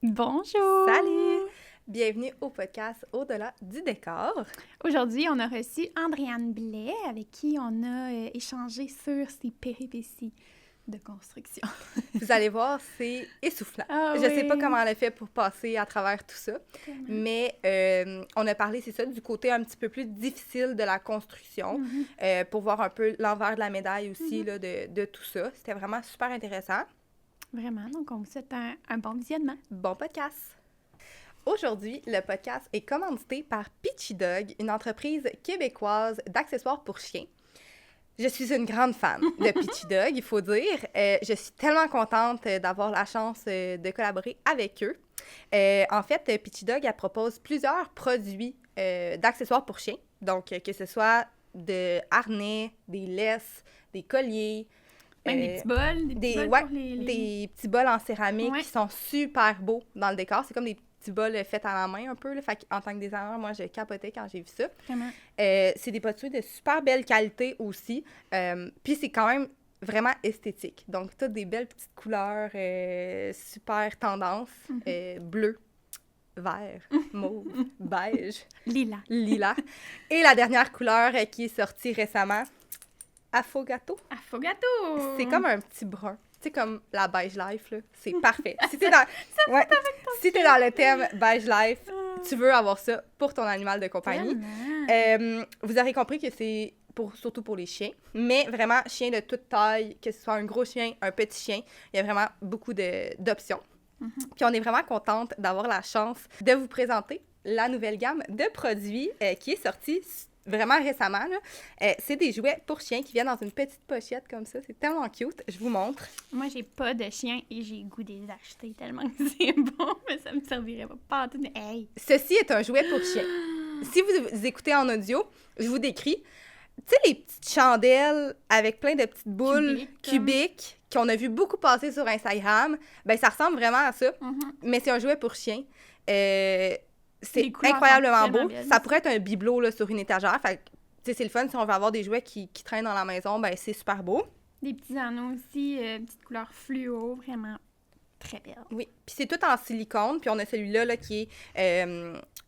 Bonjour! Salut! Bienvenue au podcast Au-delà du décor. Aujourd'hui, on a reçu Andréane Blais, avec qui on a échangé sur ses péripéties de construction. Vous allez voir, c'est essoufflant. Ah Je sais pas comment elle a fait pour passer à travers tout ça, Tellement. mais on a parlé, c'est ça, du côté un petit peu plus difficile de la construction, pour voir un peu l'envers de la médaille aussi là, de tout ça. C'était vraiment super intéressant. Vraiment, donc on vous souhaite un bon visionnement. Bon podcast! Aujourd'hui, le podcast est commandité par Peachy Dog, une entreprise québécoise d'accessoires pour chiens. Je suis une grande fan de Peachy Dog, il faut dire. Je suis tellement contente d'avoir la chance de collaborer avec eux. En fait, Peachy Dog, elle propose plusieurs produits d'accessoires pour chiens. Donc, que ce soit de harnais, des laisses, des colliers. Même des petits bols, pour les... Des petits bols en céramique Ouais. qui sont super beaux dans le décor. C'est comme des petits bols faits à la main un peu. Là. Fait en tant que designer, moi, j'ai capoté quand j'ai vu ça. Vraiment. C'est des poteaux de super belle qualité aussi. Puis c'est quand même vraiment esthétique. Donc, toutes des belles petites couleurs super tendance. Bleu, vert, mauve, beige, Lilas. Et la dernière couleur qui est sortie récemment, Affogato. Affogato! C'est comme un petit brun. Tu sais, comme la beige life, là. C'est parfait. Si t'es dans... si t'es dans le thème beige life, tu veux avoir ça pour ton animal de compagnie. Vous aurez compris que c'est surtout pour les chiens, mais vraiment, chien de toute taille, que ce soit un gros chien, un petit chien, il y a vraiment beaucoup d'options. Puis on est vraiment contente d'avoir la chance de vous présenter la nouvelle gamme de produits qui est sortie vraiment récemment. C'est des jouets pour chiens qui viennent dans une petite pochette comme ça. C'est tellement cute. Je vous montre. Moi, j'ai pas de chien et j'ai le goût de les acheter tellement que c'est bon, mais ça me servirait pas en tout. Hey! Ceci est un jouet pour chien. Si vous écoutez en audio, je vous décris. Tu sais, les petites chandelles avec plein de petites boules cubiques qu'on a vu beaucoup passer sur Instagram, ben ça ressemble vraiment à ça, mais c'est un jouet pour chien. C'est incroyablement beau. Ça pourrait être un bibelot là, sur une étagère. Fait que, c'est le fun si on veut avoir des jouets qui traînent dans la maison, ben c'est super beau. Des petits anneaux aussi, petites couleurs fluo, vraiment très belles. Oui, puis c'est tout en silicone, puis on a celui-là là, qui est...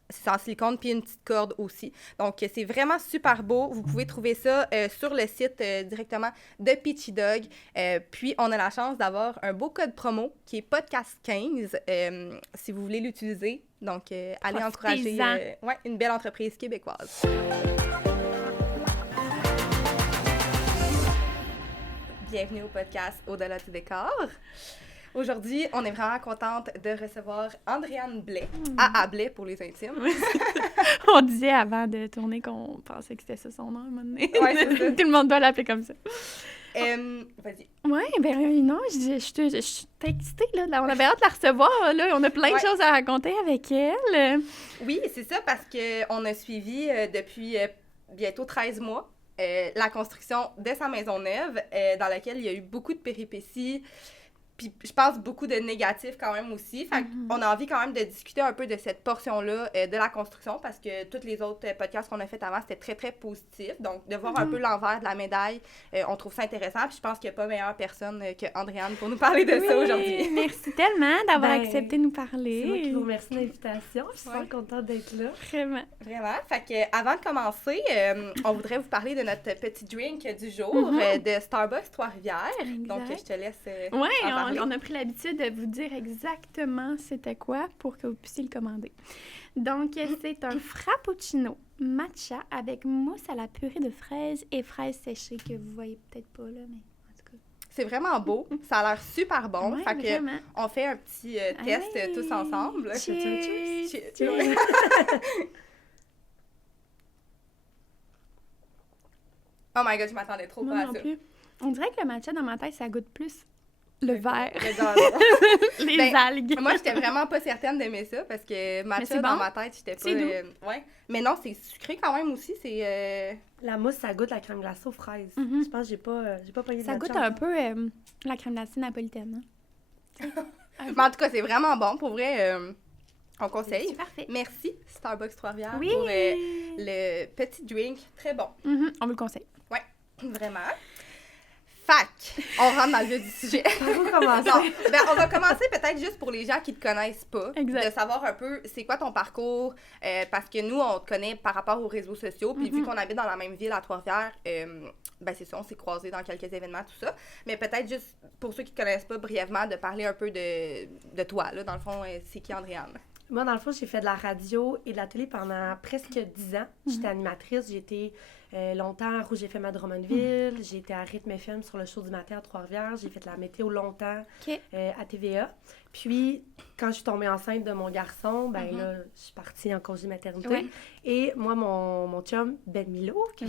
c'est en silicone, puis une petite corde aussi. Donc, c'est vraiment super beau. Vous pouvez trouver ça sur le site directement de Peachy Dog. Puis, on a la chance d'avoir un beau code promo qui est podcast15 si vous voulez l'utiliser. Donc, allez encourager une belle entreprise québécoise. Bienvenue au podcast Au-delà du décor. Aujourd'hui, on est vraiment contente de recevoir Andréane Blais, A.A. Blais pour les intimes. On disait avant de tourner qu'on pensait que c'était ça son nom à un moment donné. Ouais, c'est ça. Tout le monde doit l'appeler comme ça. Vas-y. Oui, ben non, je suis excitée, là. On avait hâte de la recevoir, là. On a plein de choses à raconter avec elle. Oui, c'est ça, parce qu'on a suivi depuis bientôt 13 mois la construction de sa maison neuve, dans laquelle il y a eu beaucoup de péripéties. Puis je pense beaucoup de négatifs quand même aussi. Fait qu'on a envie quand même de discuter un peu de cette portion-là de la construction parce que tous les autres podcasts qu'on a fait avant, c'était très, très positif. Donc, de voir un peu l'envers de la médaille, on trouve ça intéressant. Puis je pense qu'il n'y a pas meilleure personne que Andréane pour nous parler de ça aujourd'hui. Merci tellement d'avoir accepté de nous parler. C'est moi qui vous remercie de l'invitation. Je suis super contente d'être là. Vraiment. Vraiment. Fait que avant de commencer, on voudrait vous parler de notre petit drink du jour de Starbucks Trois-Rivières. Donc, je te laisse on a pris l'habitude de vous dire exactement c'était quoi pour que vous puissiez le commander. Donc, c'est un frappuccino matcha avec mousse à la purée de fraises et fraises séchées que vous voyez peut-être pas, là, mais en tout cas. C'est vraiment beau. Ça a l'air super bon. Ouais, fait que vraiment. on fait un petit test tous ensemble. Cheers! Cheers. Oh my God, je m'attendais trop pas à ça. Plus. On dirait que le matcha, dans ma tête, ça goûte plus le vert. Les algues. Moi, j'étais vraiment pas certaine d'aimer ça parce que matcha, dans ma tête, j'étais pas... C'est doux. Ouais. Mais non, c'est sucré quand même aussi. C'est... La mousse, ça goûte la crème glacée aux fraises. Je pense que j'ai pas pogné de Ça goûte un peu la crème glacée napolitaine. Mais en tout cas, c'est vraiment bon. Pour vrai, on conseille. C'est parfait. Merci, Starbucks Trois-Rivières, Oui. pour le petit drink. Très bon. On vous le conseille. Ouais, vraiment. Fac, on rentre dans le vif du sujet. Par où commencer? Non, ben, on va commencer peut-être juste pour les gens qui te connaissent pas, Exact. de savoir un peu c'est quoi ton parcours, parce que nous, on te connaît par rapport aux réseaux sociaux, puis vu qu'on habite dans la même ville à Trois-Rivières, ben c'est ça, on s'est croisés dans quelques événements, tout ça. Mais peut-être juste, pour ceux qui te connaissent pas, brièvement, de parler un peu de toi, là, dans le fond, c'est qui Andréane? Moi, dans le fond, j'ai fait de la radio et de la télé pendant presque 10 ans. J'étais animatrice, j'ai été longtemps à Rouge FM à Drummondville, j'ai été à Rythme FM sur le show du matin à Trois-Rivières, j'ai fait de la météo longtemps à TVA. Puis, quand je suis tombée enceinte de mon garçon, ben là, je suis partie en congé maternité. Ouais. Et moi, mon chum, Ben Milo, qui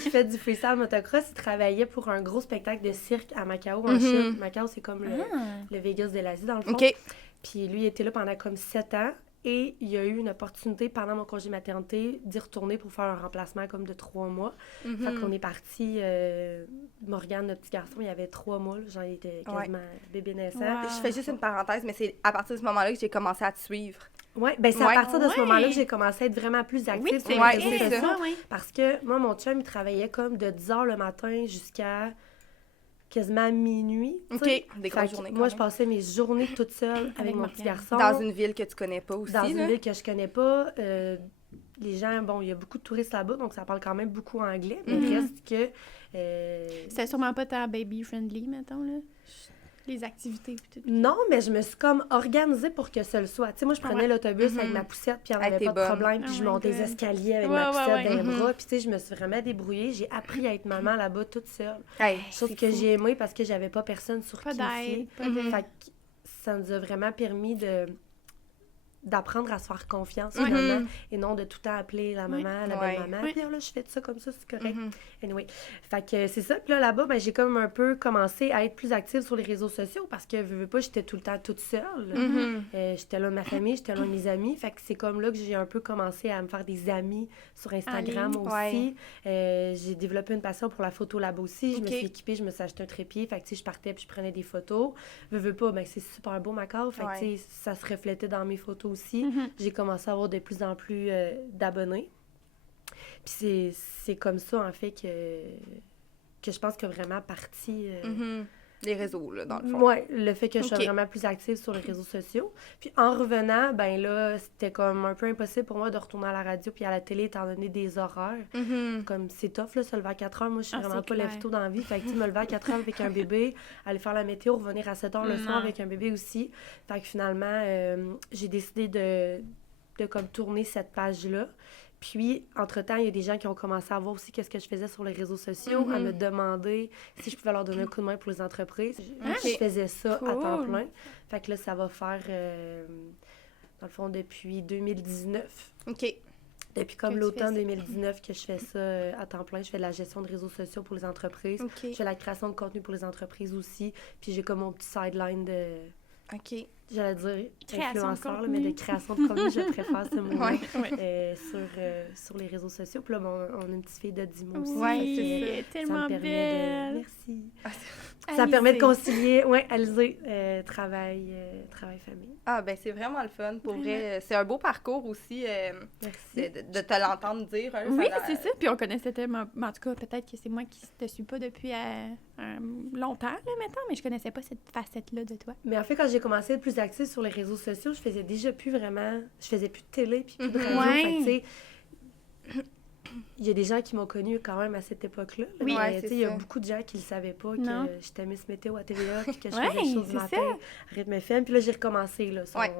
fait du freestyle motocross, il travaillait pour un gros spectacle de cirque à Macao, en Chine. Macao, c'est comme le Vegas de l'Asie, dans le fond. OK. Puis lui, il était là pendant comme 7 ans. Et il y a eu une opportunité pendant mon congé maternité d'y retourner pour faire un remplacement comme de 3 mois. Fait qu'on est parti, Morgane, notre petit garçon, il avait 3 mois, là, genre il était quasiment bébé naissant. Wow. Je fais juste une parenthèse, mais c'est à partir de ce moment-là que j'ai commencé à te suivre. Oui, ben c'est à partir de ce moment-là que j'ai commencé à être vraiment plus active Oui, sur c'est les vrai, réseaux c'est sociaux. ça, oui. Parce que moi, mon chum, il travaillait comme de 10h le matin jusqu'à quasiment minuit. OK, t'sais. des Fait grosses que journées. moi, quand je même. passais mes journées toute seule avec mon Morgane. petit garçon. Dans une ville que tu connais pas aussi. Dans une là. ville que je connais pas. Les gens, bon, il y a beaucoup de touristes là-bas, donc ça parle quand même beaucoup anglais. Mais reste que... C'était sûrement pas ta baby-friendly, mettons, là. Les activités puis tout. Non, mais je me suis comme organisée pour que ça le soit. Tu sais, moi, je prenais l'autobus avec ma poussette, puis il n'y en Avec avait tes pas de bonnes. problème, puis Oh je my montais les God. escaliers avec Ouais, ma poussette ouais, dans les bras, puis tu sais, je me suis vraiment débrouillée. J'ai appris à être maman là-bas toute seule. Hey, Chose c'est que fou. j'ai aimé parce que j'avais pas personne sur Pas qui d'aide, me pas de... fier. Fait que ça nous a vraiment permis d'apprendre à se faire confiance, Ouais. finalement, et non de tout le temps appeler la maman, la Ouais. belle-maman. Ouais. Puis là, je fais ça comme ça, c'est correct. Anyway. Fait que c'est ça. Puis là-bas, ben, j'ai comme un peu commencé à être plus active sur les réseaux sociaux parce que, veux pas, j'étais tout le temps toute seule. J'étais là de ma famille, j'étais là de mes amis. Fait que c'est comme là que j'ai un peu commencé à me faire des amis sur Instagram ligne. aussi. J'ai développé une passion pour la photo là-bas aussi. Je me Ok. suis équipée, je me suis acheté un trépied. Fait que, tu sais, je partais puis je prenais des photos. Veux pas, ben, c'est super beau, ma carte. Fait que, tu sais, ça se reflétait dans mes photos aussi. J'ai commencé à avoir de plus en plus d'abonnés. Puis c'est comme ça, en fait, que je pense que vraiment parti... Les réseaux, là, dans le fond. Ouais, le fait que je sois Ok. vraiment plus active sur les réseaux sociaux. Puis en revenant, ben là, c'était comme un peu impossible pour moi de retourner à la radio puis à la télé étant donné des horaires. Comme c'est tough, là, se lever à 4 heures. Moi, je suis vraiment c'est pas clair. lève-tôt dans la vie. Fait que, tu sais, me lever à 4 heures avec un bébé, aller faire la météo, revenir à 7 heures le soir Non. avec un bébé aussi. Fait que finalement, j'ai décidé de comme tourner cette page-là. Puis, entre-temps, il y a des gens qui ont commencé à voir aussi qu'est-ce que je faisais sur les réseaux sociaux, à me demander si je pouvais leur donner un coup de main pour les entreprises. Je faisais ça à temps Cool. plein. Fait que là, ça va faire, dans le fond, depuis 2019. OK. Depuis comme Que tu l'automne fais ça. 2019 que je fais ça à temps plein. Je fais de la gestion de réseaux sociaux pour les entreprises. OK. Je fais la création de contenu pour les entreprises aussi. Puis j'ai comme mon petit sideline de... OK. J'allais dire Création de influenceur, là, contenu. mais de création de contenu, je préfère ce mot-là. Ouais. Sur les réseaux sociaux. Puis là, bon, on a une petite fille de 10 mois aussi. Ouais, fait que c'est elle est ça me tellement permet belle. Merci. Ça Alizée. me permet de concilier, Alizée, travail, famille. Ah, ben c'est vraiment le fun. Pour vrai, c'est un beau parcours aussi Merci. de te l'entendre dire. Hein, Oui, ça- c'est ça. Puis on connaissait tellement... En tout cas, peut-être que c'est moi qui te suis pas depuis longtemps, là, maintenant, mais je connaissais pas cette facette-là de toi. Mais en fait, quand j'ai commencé à être plus active sur les réseaux sociaux, je faisais déjà plus vraiment... Je faisais plus de télé puis plus de radio. Ouais. Fait que, tu sais, il y a des gens qui m'ont connue quand même à cette époque-là. Oui, mais, ouais, tu c'est sais, il y a ça. beaucoup de gens qui ne le savaient pas, Non. que j'étais Miss Météo à TVA, puis que je Ouais, faisais des choses c'est du matin à Rythme FM. Puis là, j'ai recommencé, là, sur Ouais.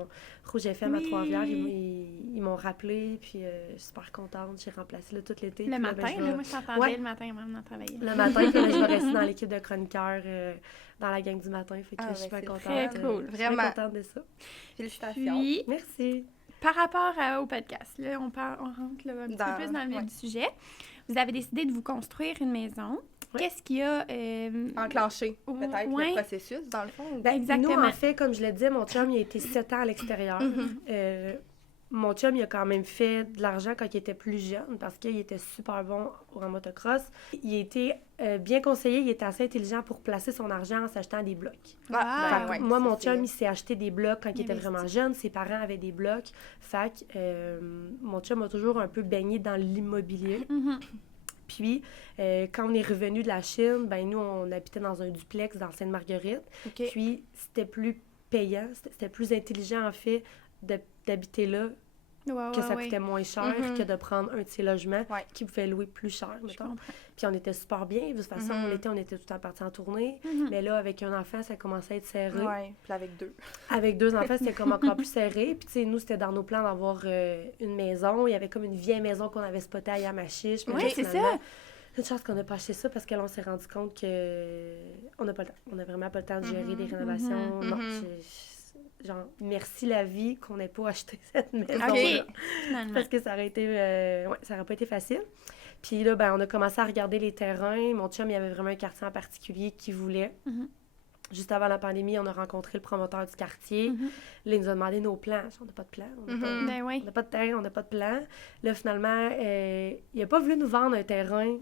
Rouge FM à Oui. Trois-Rivières. Ils m'ont rappelé, puis je suis super contente. J'ai remplacé là, tout l'été. Le Puis là, matin, ben, je là, vais- moi, je t'entendais Ouais. le matin avant de travailler. Le matin, puis là, je vais rester dans l'équipe de chroniqueurs dans la gang du matin. Fait que Ah, je suis ben, super c'est contente. très cool. Je suis Vraiment. bien contente de ça. Félicitations. Puis, Merci. par rapport au podcast, là, on rentre là, un petit peu plus dans le vif ouais. du sujet. Vous avez décidé de vous construire une maison. Ouais. Qu'est-ce qu'il y a... Enclencher peut-être Ouais. le processus, dans le fond. Ben, Exactement. Nous, en fait, comme je le disais, mon chum, il a été 7 ans à l'extérieur. Mon chum, il a quand même fait de l'argent quand il était plus jeune parce qu'il était super bon en motocross. Il a été bien conseillé, il était assez intelligent pour placer son argent en s'achetant des blocs. Ah, Fait ouais, que moi, ça, mon c'est- chum, il s'est acheté des blocs quand il était Investi. vraiment jeune. Ses parents avaient des blocs. Fait que mon chum a toujours un peu baigné dans l'immobilier. Mhm. Puis, quand on est revenu de la Chine, ben nous, on habitait dans un duplex dans Sainte-Marguerite. OK. Puis, c'était plus payant, c'était plus intelligent, en fait, d'habiter là, que ça coûtait moins cher que de prendre un de ces logements qui pouvait louer plus cher, mettons. Puis, on était super bien. De toute façon, l'été, on était tout le temps partis en tournée. Mais là, avec un enfant, ça commençait à être serré. Oui, puis avec 2. Avec 2 enfants, c'était comme encore plus serré. Puis, tu sais, nous, c'était dans nos plans d'avoir une maison. Il y avait comme une vieille maison qu'on avait spotée à Yamachiche. Oui, c'est ça. Une chance qu'on n'a pas acheté ça parce que là, on s'est rendu compte que on n'a pas le temps. On n'a vraiment pas le temps de gérer des rénovations. Non, genre, merci la vie qu'on n'ait pas acheté cette maison. OK. Parce que ça aurait été... ça aurait pas été facile. Puis là, ben, on a commencé à regarder les terrains. Mon chum, il y avait vraiment un quartier en particulier qu'il voulait. Juste avant la pandémie, on a rencontré le promoteur du quartier. Là, il nous a demandé nos plans. On n'a pas de plan. On n'a pas de terrain, on n'a pas de plan. Là, finalement, il n'a pas voulu nous vendre un terrain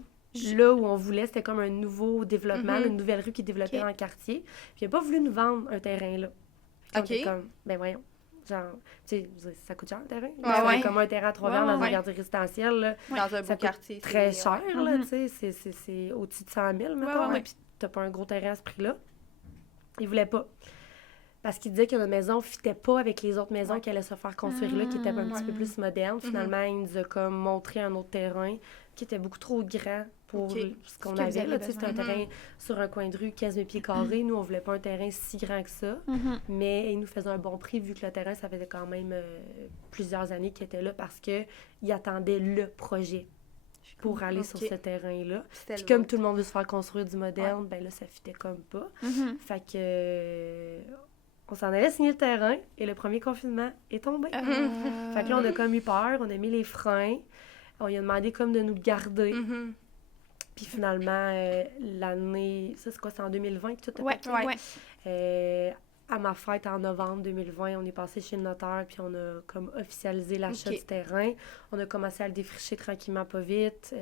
là où on voulait. C'était comme un nouveau développement, une nouvelle rue qui développait dans le quartier. Puis il n'a pas voulu nous vendre un terrain là. OK. Comme, ben voyons. Genre, tu sais, ça coûte cher un terrain. Comme un terrain à Trois-Rivières dans un quartier résidentiel. Là, dans un beau quartier. Très cher, là, tu sais. C'est au-dessus de 100 000, mettons. Puis t'as pas un gros terrain à ce prix-là. Il voulait pas. Parce qu'il disait que notre maison ne fitait pas avec les autres maisons qui allaient se faire construire là, qui étaient un petit peu plus modernes. Finalement, il nous a comme montré un autre terrain qui était beaucoup trop grand pour ce qu'on avait. Là, c'était un terrain sur un coin de rue, 15 000 pieds carrés. Nous, on voulait pas un terrain si grand que ça. Mais il nous faisait un bon prix vu que le terrain, ça faisait quand même plusieurs années qu'il était là parce qu'il attendait le projet pour aller sur ce terrain-là. Puis comme tout le monde veut se faire construire du moderne, ben là, ça fitait comme pas. Fait que... on s'en allait signer le terrain et le premier confinement est tombé. Fait que là, on a comme eu peur, on a mis les freins. On lui a demandé comme de nous garder. Puis finalement, l'année... Ça, c'est quoi? C'est en 2020 que tout a pété? À ma fête, en novembre 2020, on est passé chez le notaire puis on a comme officialisé l'achat du terrain. On a commencé à le défricher tranquillement, pas vite,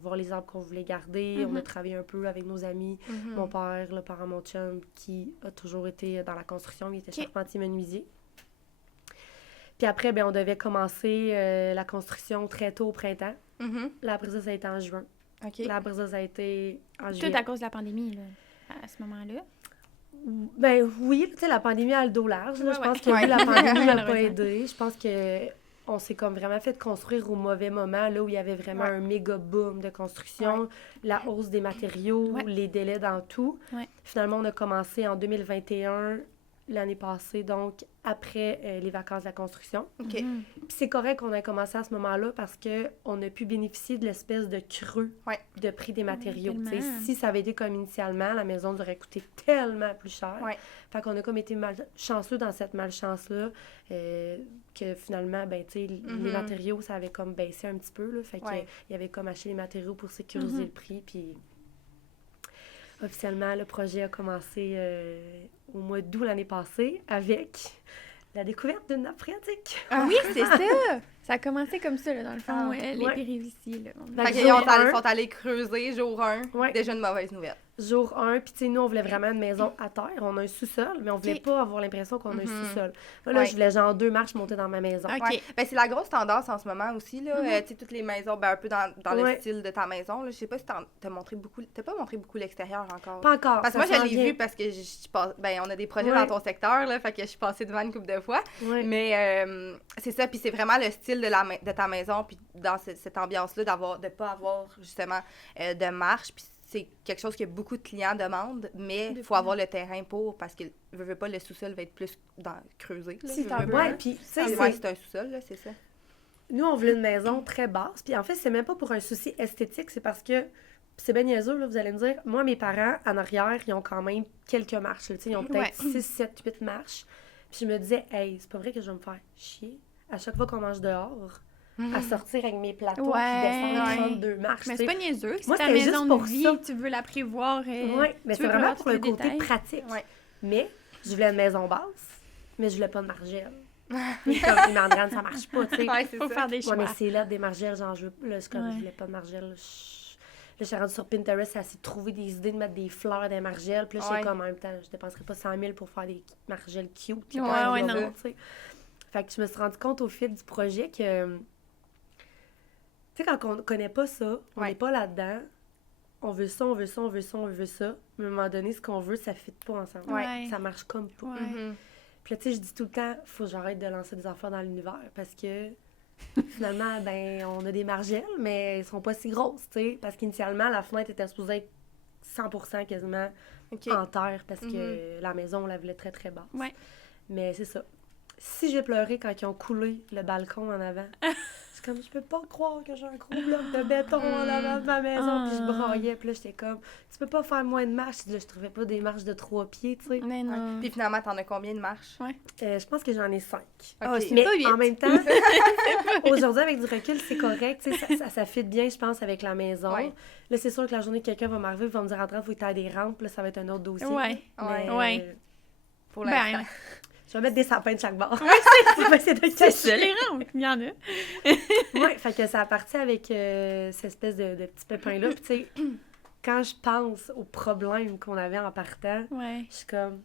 voir les arbres qu'on voulait garder. On a travaillé un peu avec nos amis. Mon père, le parent de mon chum, qui a toujours été dans la construction, il était charpentier menuisier. Puis après, ben, on devait commencer la construction très tôt au printemps. Là, après ça a été en juin. Là, après ça a été en juillet. Tout à cause de la pandémie, là, à ce moment-là. Ben oui, tu sais, la pandémie a le dos large. Là. Je pense que la pandémie n'a pas aidé. Je pense qu'on s'est comme vraiment fait construire au mauvais moment, là où il y avait vraiment un méga boom de construction, la hausse des matériaux, les délais dans tout. Finalement, on a commencé en 2021, l'année passée, donc après les vacances de la construction. Puis c'est correct qu'on ait commencé à ce moment-là parce qu'on a pu bénéficier de l'espèce de creux de prix des matériaux. Si ça avait été comme initialement, la maison nous aurait coûté tellement plus cher. Fait qu'on a comme été chanceux dans cette malchance-là que finalement, ben, tu sais, les matériaux, ça avait comme baissé un petit peu. Là, fait qu'il y avait comme acheté les matériaux pour sécuriser le prix. Puis officiellement, le projet a commencé au mois d'août l'année passée avec la découverte d'une nappe phréatique. Oui, c'est ça! Ça a commencé comme ça, là, dans le fond, les péripéties. Fait qu'ils sont allés creuser jour 1, déjà une mauvaise nouvelle. Jour 1, puis tu sais, nous, on voulait vraiment une maison à terre. On a un sous-sol, mais on voulait pas avoir l'impression qu'on a un sous-sol. Là, je voulais genre 2 marches monter dans ma maison. Ben, c'est la grosse tendance en ce moment aussi, là. Tu sais, toutes les maisons, ben, un peu dans le style de ta maison, là. Je sais pas si t'as montré beaucoup... T'as pas montré beaucoup l'extérieur encore? Pas encore. Parce que moi, je l'ai vu parce que ben, on a des projets dans ton secteur, là, fait que je suis passée devant une couple de fois. Mais c'est ça, puis c'est vraiment le style de ta maison, puis dans cette ambiance-là, de pas avoir, justement, de marche, puis c'est quelque chose que beaucoup de clients demandent, mais il faut avoir le terrain pour, parce que veux pas, le sous-sol va être plus creusé. Là, puis c'est un sous-sol, là, c'est ça. Nous, on voulait une maison très basse, puis en fait, c'est même pas pour un souci esthétique, c'est parce que, c'est bien niaiseux, là, vous allez me dire, moi, mes parents, en arrière, ils ont quand même quelques marches, là, ils ont peut-être 6, 7, 8 marches, puis je me disais, hey, c'est pas vrai que je vais me faire chier à chaque fois qu'on mange dehors. À sortir avec mes plateaux puis descendre 32 marches. Mais c'est pas niaiseux. Si moi, ta maison de vie, tu veux la prévoir. Oui, mais c'est vraiment pour le côté pratique. Mais je voulais une maison basse, mais je voulais pas de margelle. Comme une Andréane, ça marche pas, tu sais. Faut faire des choix. Mais c'est là, des margelles, genre, je voulais pas de margelle. Là, je suis rendue sur Pinterest à essayer de trouver des idées de mettre des fleurs dans les margelles. Puis là, je sais comme en même temps, je dépenserais pas 100 000 pour faire des margelles cute. Non. Fait que je me suis rendu compte au fil du projet que Tu sais, quand on connaît pas ça, on Ouais. n'est pas là-dedans, on veut ça, on veut ça, on veut ça, on veut ça, mais à un moment donné, ce qu'on veut, ça ne fit pas ensemble. Ouais. Ça marche comme pas. Ouais. Puis là, tu sais, je dis tout le temps, faut que j'arrête de lancer des affaires dans l'univers parce que finalement, ben, on a des margelles, mais elles sont pas si grosses, tu sais. Parce qu'initialement, la fenêtre était supposée être 100% quasiment OK. en terre parce que la maison, on la voulait très, très basse. Ouais. Mais c'est ça. Si j'ai pleuré quand ils ont coulé le balcon en avant, c'est comme, je peux pas croire que j'ai un gros bloc de béton en avant de ma maison. Puis je braillais, puis là, j'étais comme, tu peux pas faire moins de marches. Je trouvais pas des marches de 3 pieds, tu sais. Mais non. Puis finalement, t'en as combien de marches? Je pense que j'en ai 5. OK. c'est Mais pas huit. en même temps, aujourd'hui, avec du recul, c'est correct. Tu sais, ça fit bien, je pense, avec la maison. Ouais. Là, c'est sûr que la journée que quelqu'un va m'arriver, il va me dire, André, il faut que tu aies des rampes. Là, ça va être un autre dossier. Ouais. Mais, Ouais. Pour Ben, l'instant. je vais mettre des sapins de chaque bord. c'est ça, les rampes. Il y en a. Oui, fait que ça a parti avec cette espèce de petit pépin-là. Puis, tu sais, quand je pense aux problèmes qu'on avait en partant, Ouais. je suis comme,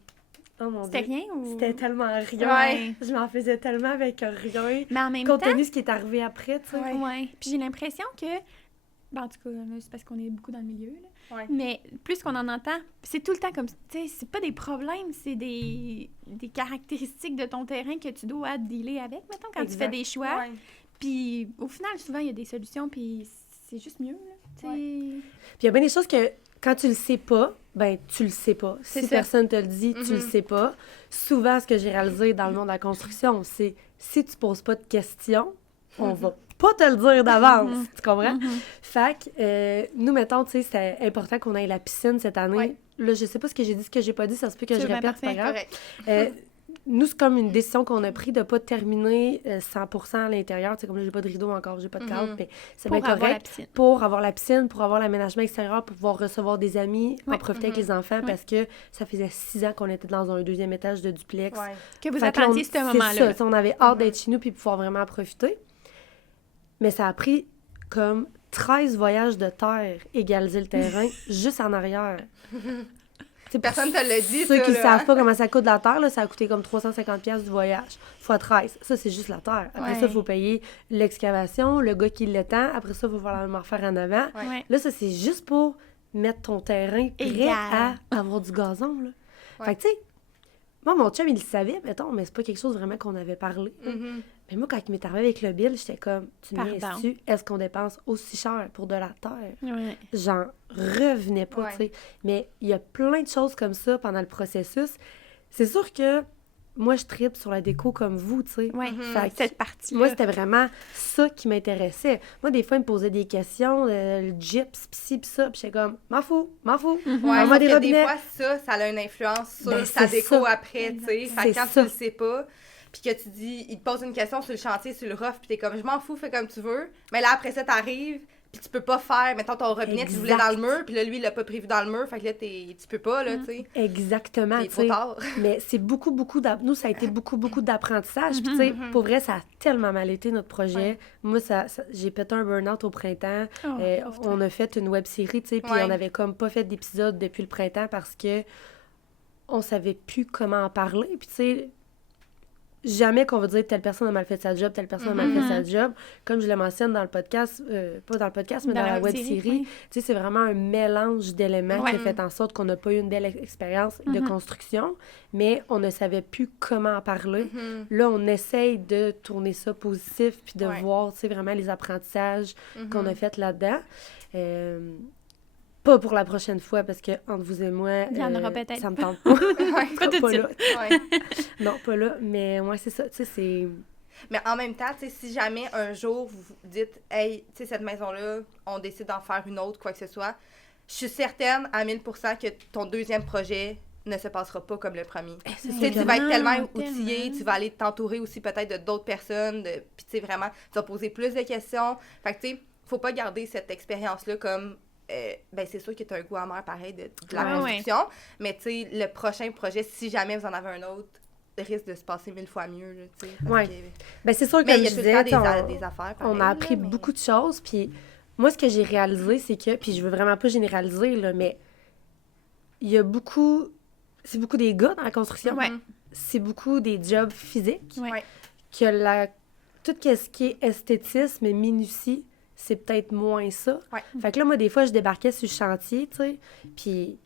oh mon C'était Dieu. rien ou... C'était tellement rien. Ouais. Je m'en faisais tellement avec rien. Mais en même Compte temps... tenu de ce qui est arrivé après, tu sais. Ouais. Puis j'ai l'impression que... Ben, en tout cas, là, c'est parce qu'on est beaucoup dans le milieu, là. Ouais. Mais plus qu'on en entend, c'est tout le temps comme... Tu sais, c'est pas des problèmes, c'est des caractéristiques de ton terrain que tu dois dealer avec, mettons, quand tu Exact. fais des choix. Ouais. Puis au final, souvent, il y a des solutions, puis c'est juste mieux, là. Tu sais... Puis il y a bien des choses que, quand tu le sais pas, ben tu le sais pas. C'est Si ça. personne te le dit, tu le Mhm. sais pas. Souvent, ce que j'ai réalisé dans le monde de la construction, c'est si tu poses pas de questions, on va pas te le dire d'avance. Tu comprends? Fait que, nous, mettons, tu sais, c'est important qu'on aille à la piscine cette année. Ouais. Là, je sais pas ce que j'ai dit, ce que j'ai pas dit, ça se peut que C'est je bien répète, c'est pas parfait. grave. Correct. Nous, c'est comme une décision qu'on a prise de ne pas terminer 100% à l'intérieur. Tu sais, comme là, j'ai pas de rideau encore, j'ai pas de cadre, mais c'est bien Pour avoir la correct. piscine. Pour avoir la piscine, pour avoir l'aménagement extérieur, pour pouvoir recevoir des amis, en Ouais. profiter avec les enfants, parce que ça faisait 6 ans qu'on était dans un 2e étage de duplex. Ouais. Que vous Fait que là, attendiez ce c'est moment-là. ça, tu sais, on avait hâte d'être chez nous puis pouvoir vraiment en profiter. Mais ça a pris comme 13 voyages de terre égaliser le terrain juste en arrière. T'sais, pour Personne te l'a dit, ceux ça, qui là, savent hein? pas comment ça coûte la terre, là, ça a coûté comme 350$ du voyage. Fois 13. Ça, c'est juste la terre. Après Ouais. ça, il faut payer l'excavation, le gars qui l'étend. Après ça, il faut falloir le refaire en avant. Ouais. Ouais. Là, ça, c'est juste pour mettre ton terrain prêt Égal. à avoir du gazon, là. Ouais. Fait que, tu sais, moi, mon chum, il le savait, mettons, mais c'est pas quelque chose vraiment qu'on avait parlé. là. Mhm. Mais moi, quand il m'est arrivé avec le bill, j'étais comme, tu Pardon. niaises-tu? Est-ce qu'on dépense aussi cher pour de la terre? Ouais. J'en revenais pas, Ouais. tu sais. Mais il y a plein de choses comme ça pendant le processus. C'est sûr que moi, je tripe sur la déco comme vous, tu sais. Ouais. Fait que Cette partie-là. moi, c'était vraiment ça qui m'intéressait. Moi, des fois, il me posait des questions, le gyps, pis ci, pis ça, pis j'étais comme, m'en fous. Ouais, Envoie sauf des que robinets. des fois, ça a une influence sur Ben, sa c'est déco ça. après, tu sais. Fait C'est que quand ça. tu le sais pas, puis que tu dis, il te pose une question sur le chantier, sur le rough, puis t'es comme, je m'en fous, fais comme tu veux. Mais là, après ça, t'arrives, puis tu peux pas faire, mettons, ton robinet, tu voulais dans le mur, puis là, lui, il l'a pas prévu dans le mur, fait que là, tu peux pas, là, tu sais. Exactement, Il est tu trop sais. tard. Mais c'est beaucoup, nous, ça a été beaucoup d'apprentissage. Puis, tu sais, pour vrai, ça a tellement mal été, notre projet. Ouais. Moi, j'ai pété un burn-out au printemps. Oh, On a fait une web-série, tu sais, puis Ouais. on avait comme pas fait d'épisode depuis le printemps parce que on savait plus comment en parler. Puis, tu sais, jamais qu'on va dire telle personne a mal fait sa job, telle personne a mal fait sa job. Comme je le mentionne dans le podcast, pas dans le podcast, mais dans la web-série, oui. tu sais, c'est vraiment un mélange d'éléments Ouais. qui a fait en sorte qu'on n'a pas eu une belle expérience de construction, mais on ne savait plus comment en parler. Mhm. Là, on essaye de tourner ça positif puis de Ouais. voir, tu sais, vraiment les apprentissages qu'on a fait là-dedans. Pas pour la prochaine fois, parce que entre vous et moi, Il y en aura peut-être ça me tente pas. Ouais. Pas tout de Pas suite. là. Ouais. Non, pas là, mais ouais, c'est ça, tu sais, c'est... Mais en même temps, tu sais, si jamais un jour vous vous dites, hey, tu sais, cette maison-là, on décide d'en faire une autre, quoi que ce soit, je suis certaine à 1000% que ton deuxième projet ne se passera pas comme le premier. c'est Tu sûr sais, que tu vas être tellement tellement. outillé, tu vas aller t'entourer aussi peut-être de d'autres personnes, puis tu sais, vraiment, tu vas poser plus de questions. Fait que, tu sais, faut pas garder cette expérience-là comme, ben c'est sûr que tu as un goût amer pareil de la Ouais, construction, mais tu sais, le prochain projet, si jamais vous en avez un autre, risque de se passer 1000 fois mieux, là, tu sais. parce Ouais. que- Ben, c'est sûr que, Mais il y a je tout le disais, temps tu sais, des affaires, on a pareil, appris là, mais- beaucoup de choses, puis moi, ce que j'ai réalisé, c'est que, puis je veux vraiment pas généraliser, là, mais il y a beaucoup... C'est beaucoup des gars dans la construction. Ouais. C'est beaucoup des jobs physiques. Ouais. Ouais. Que tout ce qui est esthétisme et minutie, c'est peut-être moins ça. Ouais. Fait que là, moi, des fois, je débarquais sur le chantier, tu sais, puis...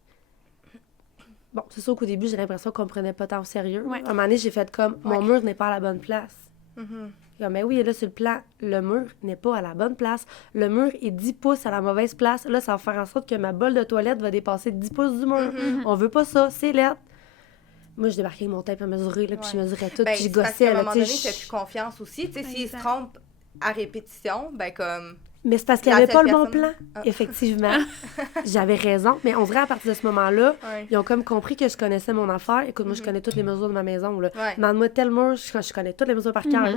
Bon, c'est sûr qu'au début, j'ai l'impression qu'on me prenait pas tant au sérieux. Ouais. À un moment donné, j'ai fait comme, mon mur n'est pas à la bonne place. Comme, mais oui, là, sur le plan, le mur n'est pas à la bonne place. Le mur est 10 pouces à la mauvaise place. Là, ça va faire en sorte que ma bolle de toilette va dépasser 10 pouces du mur. On veut pas ça, c'est lettre. Moi, je débarquais avec mon tape à mesurer, là, puis je mesurais tout, puis je Parce gossais. qu'à un Là, moment tu donné, sais, t'as plus confiance aussi. Tu sais, s'ils se Exact. trompent à répétition, ben comme... Mais c'est parce qu'il n'y La avait pas le seule bon plan. personne. Ah. Effectivement. J'avais raison. Mais on dirait à partir de ce moment-là, Ouais. ils ont comme compris que je connaissais mon affaire. Écoute, moi, je connais toutes les mesures de ma maison. Là. Ouais. Demande-moi tel mur, je connais toutes les mesures par cœur.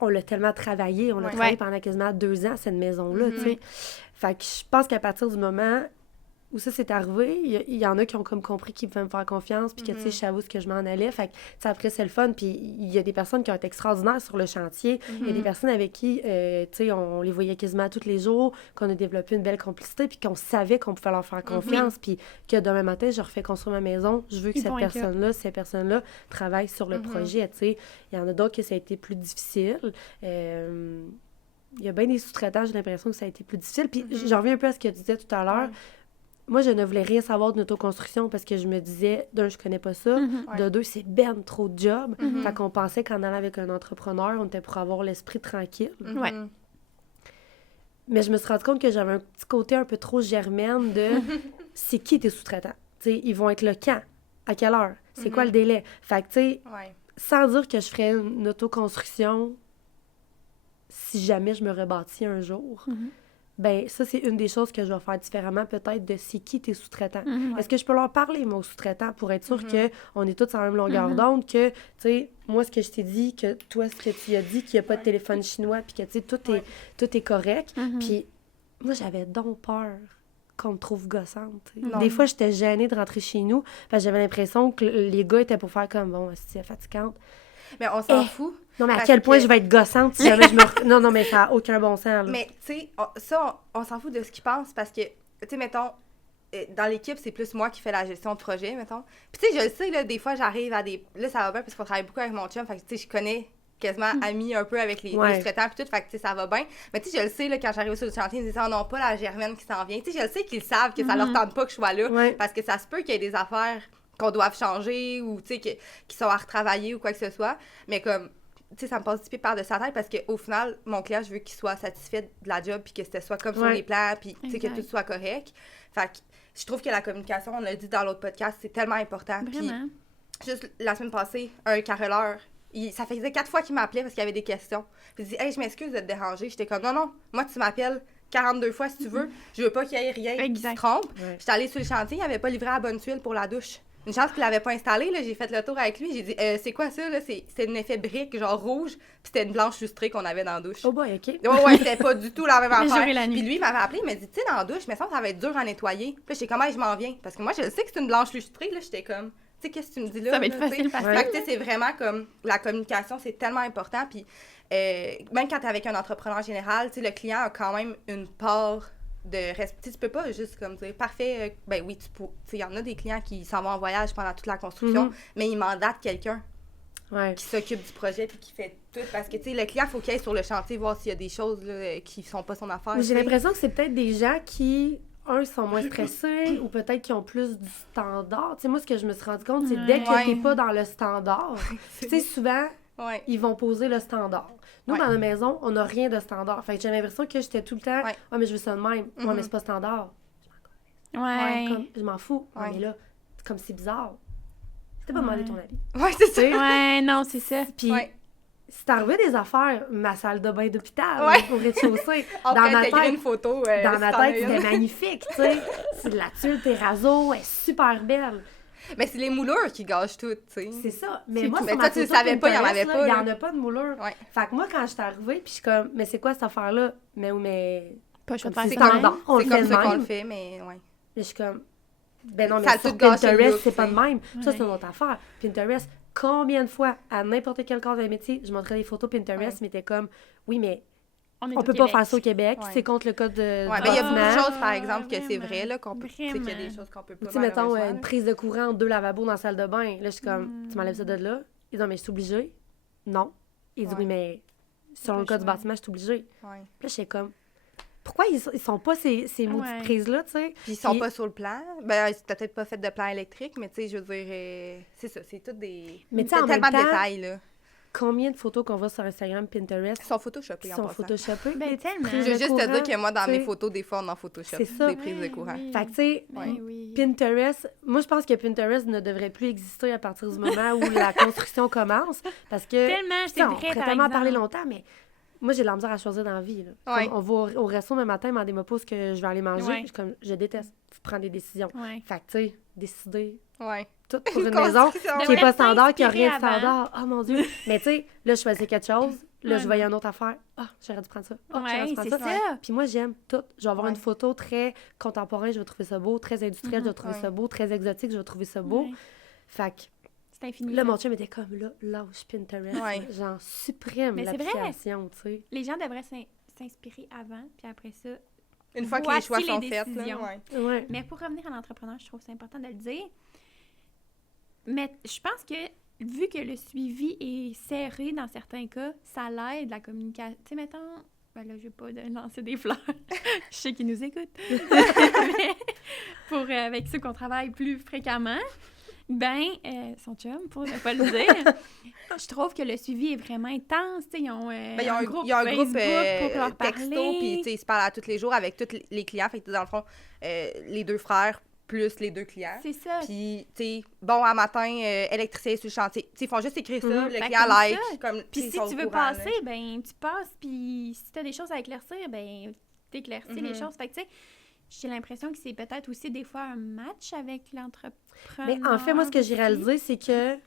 On l'a tellement travaillé. On l'a travaillé pendant quasiment 2 ans, cette maison-là, tu sais. Fait que je pense qu'à partir du moment où ça s'est arrivé, il y en a qui ont comme compris qu'ils pouvaient me faire confiance, puis que, tu sais, je savais où ce que je m'en allais. Fait que, tu sais, après, c'est le fun. Puis il y a des personnes qui ont été extraordinaires sur le chantier. Il y a des personnes avec qui, tu sais, on les voyait quasiment tous les jours, qu'on a développé une belle complicité, puis qu'on savait qu'on pouvait leur faire confiance, puis que demain matin, je refais construire ma maison, je veux que Ils vont être là. ces personnes-là travaillent sur le projet, tu sais. Il y en a d'autres que ça a été plus difficile. Il y a bien des sous-traitants, j'ai l'impression que ça a été plus difficile. Puis j'en reviens un peu à ce que tu disais tout à l'heure. Moi, je ne voulais rien savoir de l'autoconstruction parce que je me disais, d'un, je connais pas ça. De deux, c'est ben trop de job. Fait qu'on pensait qu'en allant avec un entrepreneur, on était pour avoir l'esprit tranquille. Ouais. Mais je me suis rendu compte que j'avais un petit côté un peu trop germaine de c'est qui tes sous-traitants? Tu sais, ils vont être le quand? À quelle heure? C'est quoi le délai? Fait que, tu sais, sans dire que je ferais une autoconstruction si jamais je me rebâtis un jour, ben ça, c'est une des choses que je vais faire différemment, peut-être, de c'est qui tes sous-traitants. Est-ce que je peux leur parler, moi, aux sous-traitants, pour être sûr qu'on est tous sur la même longueur d'onde, que, tu sais, moi, ce que je t'ai dit, que toi, ce que tu as dit, qu'il n'y a pas de téléphone chinois, puis que, tu sais, tout est correct. Puis moi, j'avais donc peur qu'on me trouve gossante. Tu sais. Des fois, j'étais gênée de rentrer chez nous, parce que j'avais l'impression que les gars étaient pour faire comme, bon, c'est fatigante. Mais on s'en fout. Non, mais à Parce quel point que- je vais être gossante si jamais je me... Non, mais ça n'a aucun bon sens, là. Mais, tu sais, on s'en fout de ce qu'ils pensent parce que, tu sais, mettons, dans l'équipe, c'est plus moi qui fais la gestion de projet, mettons. Puis, tu sais, je le sais, là, des fois, j'arrive à des... Là, ça va bien parce qu'on travaille beaucoup avec mon chum, fait que, tu sais, je connais quasiment amis un peu avec les sous-traitants puis tout, fait que, tu sais, ça va bien. Mais, tu sais, je le sais, là, quand j'arrive sur le chantier, ils me disent « Oh non, pas la Germaine qui s'en vient. » Tu sais, je le sais qu'ils savent que ça leur tente pas que je sois là parce que ça se peut qu'il y ait des affaires qu'on doive changer ou, tu sais, qui sont à retravailler ou quoi que ce soit. Mais comme... Tu sais, ça me passe 10 pieds par de sa tête parce qu'au final, mon client, je veux qu'il soit satisfait de la job puis que c'était soit comme sur les plans puis tu sais, que tout soit correct. Fait que je trouve que la communication, on l'a dit dans l'autre podcast, c'est tellement important. Vraiment. Puis juste la semaine passée, un carreleur, ça faisait 4 fois qu'il m'appelait parce qu'il y avait des questions. Puis il dit « Hey, je m'excuse de te déranger. » J'étais comme « Non, moi, tu m'appelles 42 fois si tu veux. Je veux pas qu'il y ait rien qui se trompe. » J'étais allée sur le chantier, il avait pas livré la bonne tuile pour la douche. Une chance qu'il l'avait pas installé, là, j'ai fait le tour avec lui, j'ai dit c'est quoi ça, là? C'est un effet brique, genre rouge, puis c'était une blanche lustrée qu'on avait dans la douche. Oh boy, OK. Ouais, c'était pas du tout la même Le jour affaire. et la nuit. Puis lui, il m'avait appelé, il m'a dit, tu sais, dans la douche, mais ça va être dur à nettoyer. Puis j'étais comme, hey, je m'en viens. Parce que moi, je le sais que c'est une blanche lustrée, là, j'étais comme, tu sais, qu'est-ce que tu me dis là? Ça va être là, facile, t'sais? facile. Fait que, tu sais, c'est vraiment comme, la communication, c'est tellement important. Puis même quand t'es avec un entrepreneur général, tu sais, le client a quand même une part de respect. Tu peux pas juste comme dire parfait, ben oui, tu sais, il y en a des clients qui s'en vont en voyage pendant toute la construction, mais ils mandatent quelqu'un qui s'occupe du projet puis qui fait tout parce que tu sais le client faut qu'il aille sur le chantier voir s'il y a des choses là, qui sont pas son affaire. J'ai l'impression que c'est peut-être des gens qui sont moins stressés ou peut-être qui ont plus du standard. Tu sais, moi ce que je me suis rendu compte, c'est dès que t'es pas dans le standard, tu sais souvent ils vont poser le standard. Nous, dans la maison, on n'a rien de standard. Fait que j'ai l'impression que j'étais tout le temps, mais je veux ça de même. Ouais, mais c'est pas standard. Comme, je m'en fous. Ouais, mais là, comme c'est bizarre. C'était pas demander ton avis. Ouais, c'est ça. Ouais, non, c'est ça. Puis, c'est arrivé des affaires, ma salle de bain d'hôpital, au rez-de-chaussée. Dans ma tête, une photo. Dans ma tête, c'était magnifique, tu sais. C'est la tuile terrazzo, elle est super belle. Mais c'est les moulures qui gâchent tout, tu sais. C'est ça. Mais moi, tout. sur Mais ma toi, tu le photo savais pas, il y en avait Pinterest, pas. Il y là. en a pas de moulure. Ouais. Fait que moi, quand je suis arrivée, puis je suis comme, mais c'est quoi cette affaire-là? Mais Pas choix de comme faire c'est ça. standard, on le C'est fait comme de ça qu'on le même. fait, mais ouais. Mais je suis comme, ben non, mais Ça a sur tout gâché le Pinterest, look, c'est pas de tu sais. même. Ça, c'est une autre affaire. Pinterest, combien de fois, à n'importe quel corps de métier, je montrais des photos Pinterest, mais t'es comme, oui, mais on peut pas faire ça au Québec, Ouais. c'est contre le code de Ouais, mais il y a beaucoup de bâtiment. choses, par exemple, que c'est Vraiment. vrai, là, qu'on peut. Tu sais qu'il y a des Vraiment. choses qu'on peut pas. Tu sais, mettons, malheureusement, une là. prise de courant entre 2 lavabos dans la salle de bain. Là, je suis comme, tu m'enlèves ça de là? Ils disent, non, mais je suis obligée. Non. Ils disent, oui, mais Selon le pas cas le du choix. bâtiment, je suis obligée. Ouais. Puis là, j'étais comme, pourquoi ils sont pas ces maudites Ouais. prises-là, tu sais? Puis ils sont Puis- pas sur le plan. Ben, c'est peut-être pas fait de plan électrique, mais tu sais, je veux dire, c'est ça, c'est tout des... Mais tu sais, c'est en même tellement de temps, détails, là. combien de photos qu'on voit sur Instagram, Pinterest, Ils sont photoshopés, qui en sont passant. photoshopées? Ben, des tellement. prises Je veux de juste te courant, dire que moi, dans tu mes sais. photos, des fois, on en Photoshop C'est ça. des prises de courant. Fait que, tu sais, Ben oui. Pinterest, moi, je pense que Pinterest ne devrait plus exister à partir du moment où la construction commence, parce que, Tellement, tu c'est sais, on vrai, pourrait par tellement en parler exemple. longtemps, mais moi, j'ai de la misère à choisir dans la vie, là. Ouais. Comme on va au resto le matin, demandez-moi pas ce que je vais aller manger, Ouais. je, comme, je déteste prendre des décisions. Ouais. Fait que, tu sais, décider Ouais. tout pour une Une maison construction, qui ouais. n'est pas standard, qui n'a Devrait rien de standard. Oh mon Dieu! Mais tu sais, là, je faisais quelque chose, là, Ouais, je voyais non. une autre affaire. Ah, j'aurais dû prendre ça. Ah, j'aurais Ouais, dû prendre c'est ça. Puis moi, j'aime tout. Je vais avoir Ouais. une photo très contemporaine, je vais trouver ça beau, très industrielle, je vais trouver Ouais. ça beau, très exotique, je vais trouver ça beau. Ouais. Fait que C'est infini. là, mon chum était comme là, lâche Pinterest. Ouais. Genre, supprime Mais c'est vrai. l'application, tu sais. Les gens devraient s'inspirer avant, puis après ça. Une fois que les Voici choix les sont faits, là, décisions. ouais. Ouais. Mais pour revenir à l'entrepreneur, je trouve que c'est important de le dire. Mais je pense que vu que le suivi est serré dans certains cas, ça l'aide la communication. Tu sais, mettons, ben là, je vais pas lancer des fleurs. Je sais qu'ils nous écoutent. Mais pour avec ceux qu'on travaille plus fréquemment, ben, son chum, pour ne pas le dire, je trouve que le suivi est vraiment intense. Tu sais, ils ont, Ben, il y a un groupe Facebook pour leur texto, parler. puis tu sais, ils se parlent à tous les jours avec tous les clients. Fait que dans le fond, les deux frères plus les deux clients. C'est ça. Puis, tu sais, bon, à matin, électricien sur le chantier. Tu sais, ils font juste écrire ça, Mhm. le Fait client comme like. ça. Comme, Puis ils si sont tu au veux courant, là. passer, ben tu passes. Puis si tu as des choses à éclaircir, ben t'éclaircis les Mhm. choses. Fait que tu sais, j'ai l'impression que c'est peut-être aussi des fois un match avec l'entrepreneur. Mais en fait, moi, ce que j'ai aussi. réalisé, c'est que, tu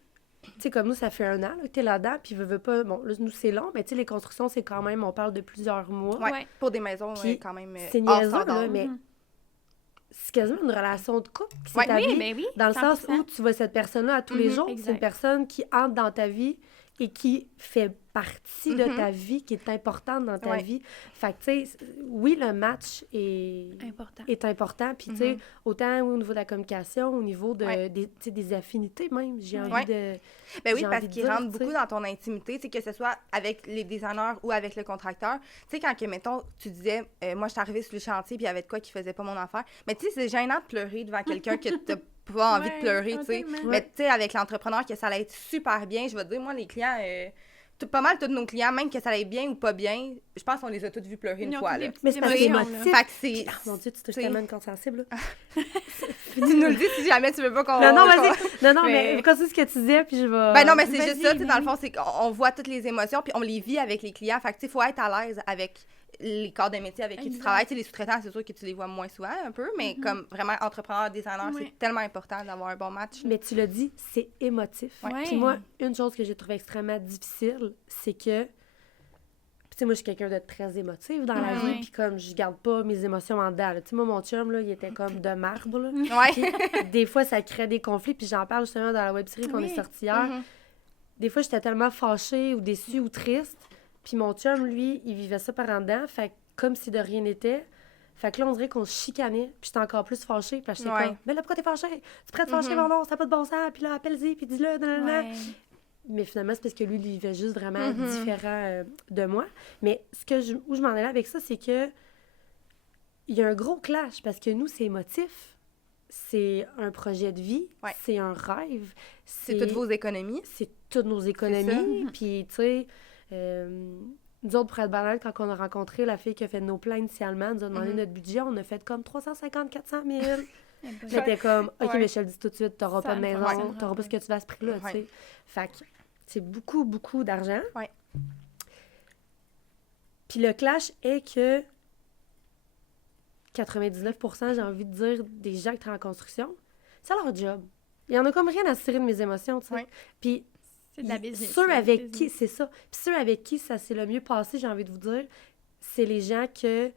sais, comme nous, ça fait 1 an là, que t'es là-dedans, puis veux pas... Bon, là, nous, c'est long, mais tu sais, les constructions, c'est quand même, on parle de plusieurs mois. Ouais, Ouais. pour des maisons, Puis quand même. c'est hors niaiseux, standard. là, mais Mhm. c'est quasiment une relation de couple qui Ouais. s'établit. Oui, ben oui. Dans le sens 100%. où tu vois cette personne-là à tous les Mhm, jours. C'est exact. une personne qui entre dans ta vie et qui fait partie de Mhm. ta vie, qui est importante dans ta Ouais. vie. Fait que, tu sais, oui, le match Important. est important. Puis, tu sais, Mhm. autant au niveau de la communication, au niveau de, Ouais. tu sais, des affinités même, j'ai Ouais. envie Ouais. de... Ben oui, j'ai parce envie de qu'ils dire, rentrent tu beaucoup sais. dans ton intimité, tu sais, que ce soit avec les designers ou avec le contracteur. Tu sais, quand, que, mettons, tu disais, moi, je suis arrivée sur le chantier, puis il y avait de quoi qui faisait pas mon affaire. Mais tu sais, c'est gênant de pleurer devant quelqu'un que t'as pas envie de Ouais, pleurer, tu sais. totalement. Mais tu sais, avec l'entrepreneur, que ça allait être super bien, je vais te dire, moi, les clients, pas mal tous nos clients, même que ça allait bien ou pas bien, je pense qu'on les a tous vus pleurer une Ils ont fois, toutes là. des petites Mais c'est parce que c'est émotions, là. émotif. Fait que c'est... Ah, mon Dieu, tu touches t'sais. tellement une corde sensible, là. Tu nous le dis si jamais tu veux pas qu'on... Non, non, qu'on- vas-y. Non, non, mais Mais- continue ce que tu disais, puis je vais... Ben non, mais c'est Vas-y, juste ça, tu sais, dans le vas-y. fond, c'est qu'on voit toutes les émotions, puis on les vit avec les clients. Fait que, tu sais, faut être à l'aise avec les corps de métier avec qui tu Exact. travailles. Tu sais, les sous-traitants, c'est sûr que tu les vois moins souvent, un peu, mais comme vraiment entrepreneur, designer, Ouais. c'est tellement important d'avoir un bon match. Mais tu l'as dit, c'est émotif. Ouais. Puis moi, une chose que j'ai trouvé extrêmement difficile, c'est que... Puis tu sais, moi, je suis quelqu'un de très émotif dans la Ouais. vie, puis comme je garde pas mes émotions en dedans. là. Tu sais, moi, mon chum, là, il était comme de marbre, là. Ouais. Des fois, ça crée des conflits, puis j'en parle justement dans la web-série qu'on Oui. est sorti hier. Mhm. Des fois, j'étais tellement fâchée ou déçue ou triste, puis mon chum, lui, il vivait ça par en dedans, fait que comme si de rien n'était. Fait que là, on dirait qu'on se chicanait, puis j'étais encore plus fâchée, parce que j'étais Ouais. comme, mais là, pourquoi t'es fâchée? Tu pourrais te fâcher, Mhm. mon nom, ça n'a pas de bon sens, puis là, appelle-y, puis dis-le, nanana. Ouais. Mais finalement, c'est parce que lui, il vivait juste vraiment Mhm. différent de moi. Mais où je m'en allais avec ça, c'est que il y a un gros clash, parce que nous, c'est émotif. C'est un projet de vie, Ouais. c'est un rêve. C'est toutes vos économies. C'est toutes nos économies. ça. Puis, tu sais, nous autres, pour être banal, quand on a rencontré la fille qui a fait nos plans initialement, elle nous a demandé Mhm. notre budget, on a fait comme 350, 400 000. Eh ben, J'étais comme, OK, Ouais. mais je te le dis tout de suite, t'auras Ça pas de ne maison, fonctionnera t'auras pas pas. ce que tu vas à ce prix-là, tu Ouais. sais. Fait que c'est beaucoup, beaucoup d'argent. Ouais. Puis le clash est que 99%, j'ai envie de dire, des gens qui travaillent en construction, c'est leur job. Il y en a comme rien à se tirer de mes émotions, tu sais. Ouais. Puis c'est de la business. ceux là, avec qui, business. c'est ça. Puis ceux avec qui ça s'est le mieux passé, j'ai envie de vous dire, c'est les gens que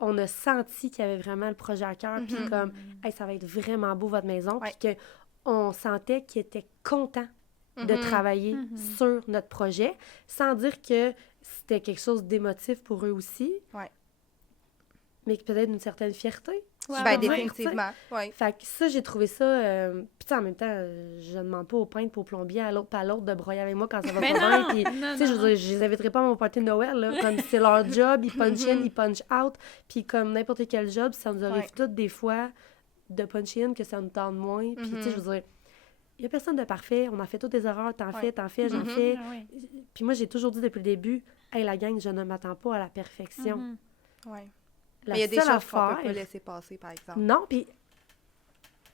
on a senti qu'ils avaient vraiment le projet à cœur, puis Mhm. comme, hey, ça va être vraiment beau votre maison, Ouais. puis qu'on sentait qu'ils étaient contents de Mhm. travailler Mhm. sur notre projet, sans dire que c'était quelque chose d'émotif pour eux aussi. Ouais. mais peut-être une certaine fierté. Ouais, Ben, ouais, définitivement, oui. Fait que ça, j'ai trouvé ça... Puis tu sais, en même temps, je ne demande pas aux peintres pour au plombier, à l'autre pas à l'autre, de broyer avec moi quand ça va Ben pas bien. non, Puis, non, tu sais, je veux dire, je les inviterai pas à mon party de Noël, là. Comme c'est leur job, ils punch in, ils punch out. Puis comme n'importe quel job, ça nous arrive Ouais. toutes des fois de punch in que ça nous tente moins. Puis tu sais, je veux dire, il y a personne de parfait. On a fait toutes des erreurs. T'en Ouais. fais, j'en fais. Ah ouais. Puis moi, j'ai toujours dit depuis le début, « Hey, la gang, je ne m'attends pas à la perfection. Mhm. Ouais. La Mais il y a des seule choses qu'on peut affaire- pas laisser passer, par exemple. Non, puis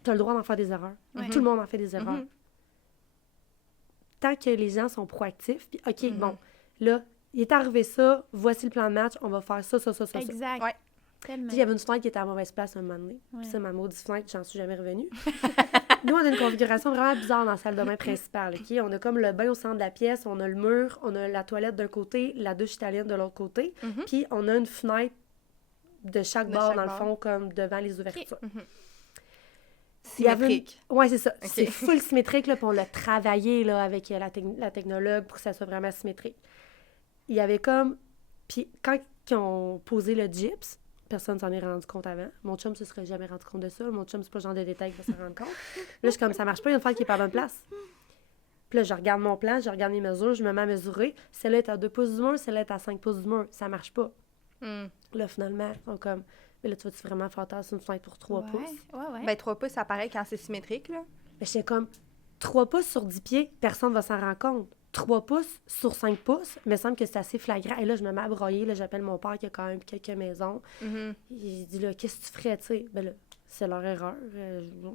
t'as le droit d'en faire des erreurs. Ouais. Tout le monde en fait des erreurs. Mhm. Tant que les gens sont proactifs, puis OK, Mhm. bon, là, il est arrivé ça, voici le plan de match, on va faire ça. Exact. Ouais. Tellement. Il y avait une fenêtre qui était à mauvaise place un moment donné. Ouais. Puis ça, ma maudite fenêtre, j'en suis jamais revenue. Nous, on a une configuration vraiment bizarre dans la salle de bain principale, OK? On a comme le bain au centre de la pièce, on a le mur, on a la toilette d'un côté, la douche italienne de l'autre côté, Mhm. puis on a une fenêtre de chaque De bord, chaque dans le bord. fond, comme devant les ouvertures. Il y avait une- Symétrique. Ouais, c'est ça. Ok. C'est full symétrique, là, puis on l'a travaillé là, avec la technologue pour que ça soit vraiment symétrique. Il y avait comme... Puis quand ils ont posé le gyps, personne s'en est rendu compte avant. Mon chum se serait jamais rendu compte de ça. Mon chum, c'est pas le genre de détail qu'il va s'en rendre compte. Là, je suis comme, ça marche pas, il y a une fois qui est pas à bonne place. Puis là, je regarde mon plan, je regarde mes mesures, je me mets à mesurer. Celle-là est à 2 pouces du mur, celle-là est à 5 pouces du mur. Ça marche pas. Mm. Là, finalement, ils sont comme... Mais là, tu vas-tu vraiment faire tasser une fenêtre pour 3 pouces? Ouais, ouais. Ben, 3 pouces, ça paraît quand c'est symétrique, là. Mais j'étais comme 3 pouces sur 10 pieds, personne ne va s'en rendre compte. 3 pouces sur 5 pouces, il me semble que c'est assez flagrant. Et là, je me mets à broyer. Là, j'appelle mon père qui a quand même quelques maisons. Mhm. Il dit, là, qu'est-ce que tu ferais, tu sais? Ben là, c'est leur erreur.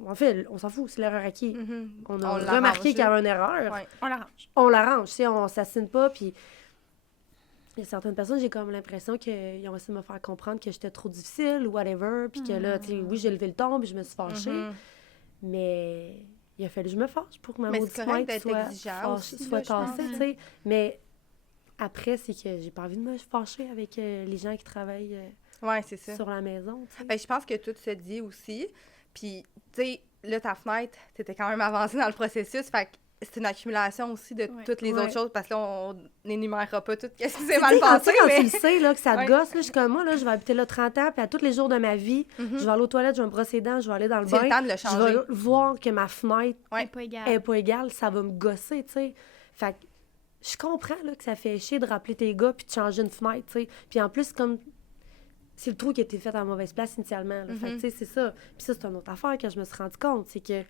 En fait, on s'en fout, c'est l'erreur à qui? Mhm. On a On l'arrange, remarqué qu'il y là. avait une erreur. Ouais. On l'arrange. On l'arrange, tu sais, on s'assine pas, puis... Il y a certaines personnes, j'ai comme l'impression qu'ils ont essayé de me faire comprendre que j'étais trop difficile ou whatever, puis que là, tu sais, oui, j'ai levé le ton, puis je me suis fâchée. Mhm. Mais il a fallu que je me fâche pour que ma Mais maudite c'est correct fenêtre d'être soit, exigeant aussi, soit là, je pense. tassée, tu sais. Mais après, c'est que j'ai pas envie de me fâcher avec les gens qui travaillent Ouais, c'est ça. sur la maison, tu sais. Ben, je pense que tout se dit aussi. Puis, tu sais, là, ta fenêtre, t'étais quand même avancée dans le processus. Fait que c'est une accumulation aussi de Ouais. toutes les Ouais. autres choses. Parce que là, on n'énumérera pas tout ce qui s'est Tu sais, mal passé. quand mais... tu le sais, là, que ça te Ouais. gosse, là, je suis comme moi, là, je vais habiter là 30 ans, puis à tous les jours de ma vie, Mhm. je vais aller aux toilettes, je vais me brosser les dents, je vais aller dans le C'est bain. le temps de le Je changer. vais voir que ma fenêtre Ouais. C'est pas égal. est pas égale, ça va me gosser, tu sais. Fait que je comprends là, que ça fait chier de rappeler tes gars puis de changer une fenêtre, tu sais. Puis en plus, comme c'est le trou qui a été fait à la mauvaise place initialement. Là. Fait que, tu sais, c'est ça. Puis ça, c'est une autre affaire que je me suis rendu compte, c'est que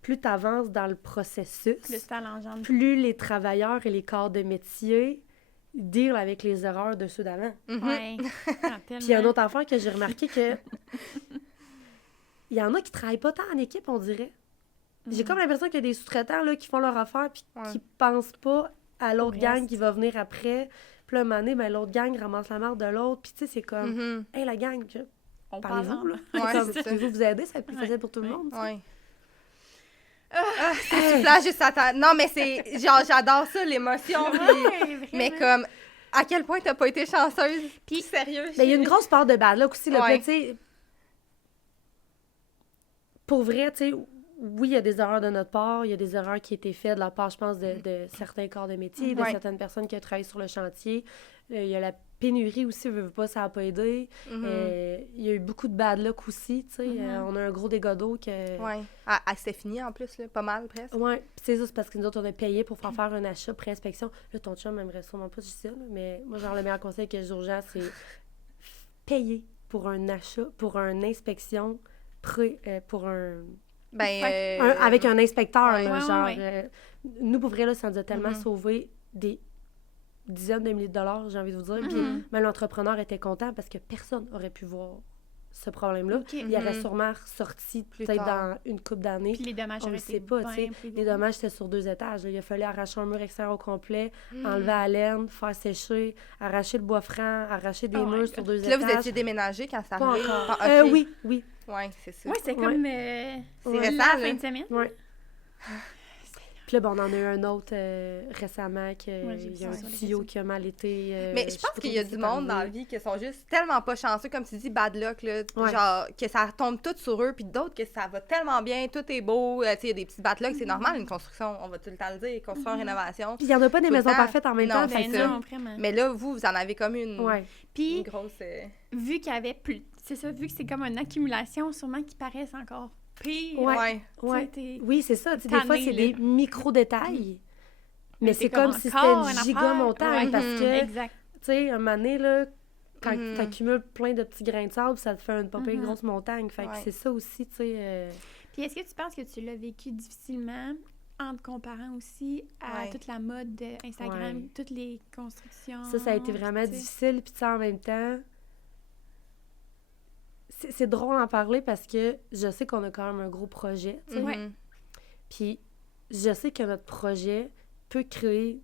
plus tu avances dans le processus, Plus ça l'engendre. plus les travailleurs et les corps de métier deal avec les erreurs de ceux d'avant. Mhm. Ouais. Ah, Puis il y a une tellement. autre affaire que j'ai remarqué que il y en a qui travaillent pas tant en équipe, on dirait. J'ai comme l'impression qu'il y a des sous-traitants là, qui font leur affaire puis Ouais. qui pensent pas à l'autre Au gang reste. qui va venir après. Puis là, un moment donné, ben, l'autre gang ramasse la marde de l'autre. Puis tu sais, c'est comme, Mhm. hey, la gang, On parlez-vous, parle là. Ouais, Comme, c'est ça. pouvez-vous vous aider? Ça va être plus Ouais. facile pour tout le Ouais. monde. tu sais. Ouais. Ah, c'est soufflant juste à ta... Non, mais c'est... Genre, j'adore ça, l'émotion. puis- Ouais, Mais vraiment. comme, à quel point t'as pas été chanceuse? Puis- sérieux? Mais il y a une grosse part de bad luck aussi. Là, Ouais. Puis, tu sais, pour vrai, tu sais, oui, il y a des erreurs de notre part. Il y a des erreurs qui ont été faites de la part, je pense, de certains corps de métier, de Ouais. certaines personnes qui travaillent sur le chantier. Il y a la pénurie aussi, veut pas, ça n'a pas aidé. Mhm. Il y a eu beaucoup de bad luck aussi, tu sais. Mhm. On a un gros dégât d'eau que... Ouais. Ah, c'est fini en plus, là, pas mal presque. Ouais, puis c'est ça, c'est parce que nous autres, on a payé pour faire un achat pré-inspection. Là, ton chum aimerait sûrement pas dire ça, là, mais moi, genre, le meilleur conseil que j'ai aux gens, c'est payer pour un achat, pour une inspection, pour Ben, avec un inspecteur, ouais. là, Ouais, genre... ouais. nous, pour vrai, là, ça nous a tellement Mhm. sauvé des dizaines de milliers de dollars, j'ai envie de vous dire. Puis Mhm. même l'entrepreneur était content parce que personne aurait pu voir ce problème-là. OK. Il aurait Mhm. sûrement ressorti Plus peut-être tard. dans une couple d'années. Puis les dommages On auraient le été sait pas, bien tu sais. plus Les gros. dommages, c'était sur 2 étages. là. Il a fallu arracher un mur extérieur au complet, Hmm. enlever la laine, faire sécher, arracher le bois franc, arracher des Oh my murs God. sur 2 Puis là, étages. vous étiez déménagé quand ça Pas arrive? encore. Ah, ok. Oui, oui. Ouais, c'est ça. Ouais, c'est Ouais. comme C'est Ouais. récent, la là. fin de semaine. Ouais. Puis là, bon, on en a eu un autre récemment, Ouais, j'ai il vu y a ça un sur les tuyau réseaux. qui a mal été... Mais je je sais pense pas qu'il y a trop du ce qui est monde dans la arrivé. vie qui sont juste tellement pas chanceux, comme tu dis, bad luck, là. Ouais. Genre, que ça tombe tout sur eux, puis d'autres que ça va tellement bien, tout est beau. Tu sais, il y a des petits bad luck, c'est normal, une construction, on va tout le temps le dire, construction, rénovation. Puis il n'y en a pas des Tout le maisons temps. parfaites en même Non, temps. c'est fait Ben que- ça. non, vraiment. Mais là, vous en avez comme une, Ouais. Puis, une grosse... vu qu'il y avait plus... c'est ça, vu que c'est comme une accumulation, sûrement qui paraissent encore pire. Ouais. Oui, c'est ça. Des fois, c'est des micro-détails. Mais c'est comme si c'était une giga montagne parce que, tu sais, un moment donné, là, quand t'accumules plein de petits grains de sable, ça te fait une pas pire grosse montagne. Fait que c'est ça aussi, tu sais. Puis est-ce que tu penses que tu l'as vécu difficilement en te comparant aussi à toute la mode d'Instagram, toutes les constructions? Ça a été vraiment difficile. Puis tu sais, en même temps, c'est drôle d'en parler parce que je sais qu'on a quand même un gros projet, tu sais. Puis je sais que notre projet peut créer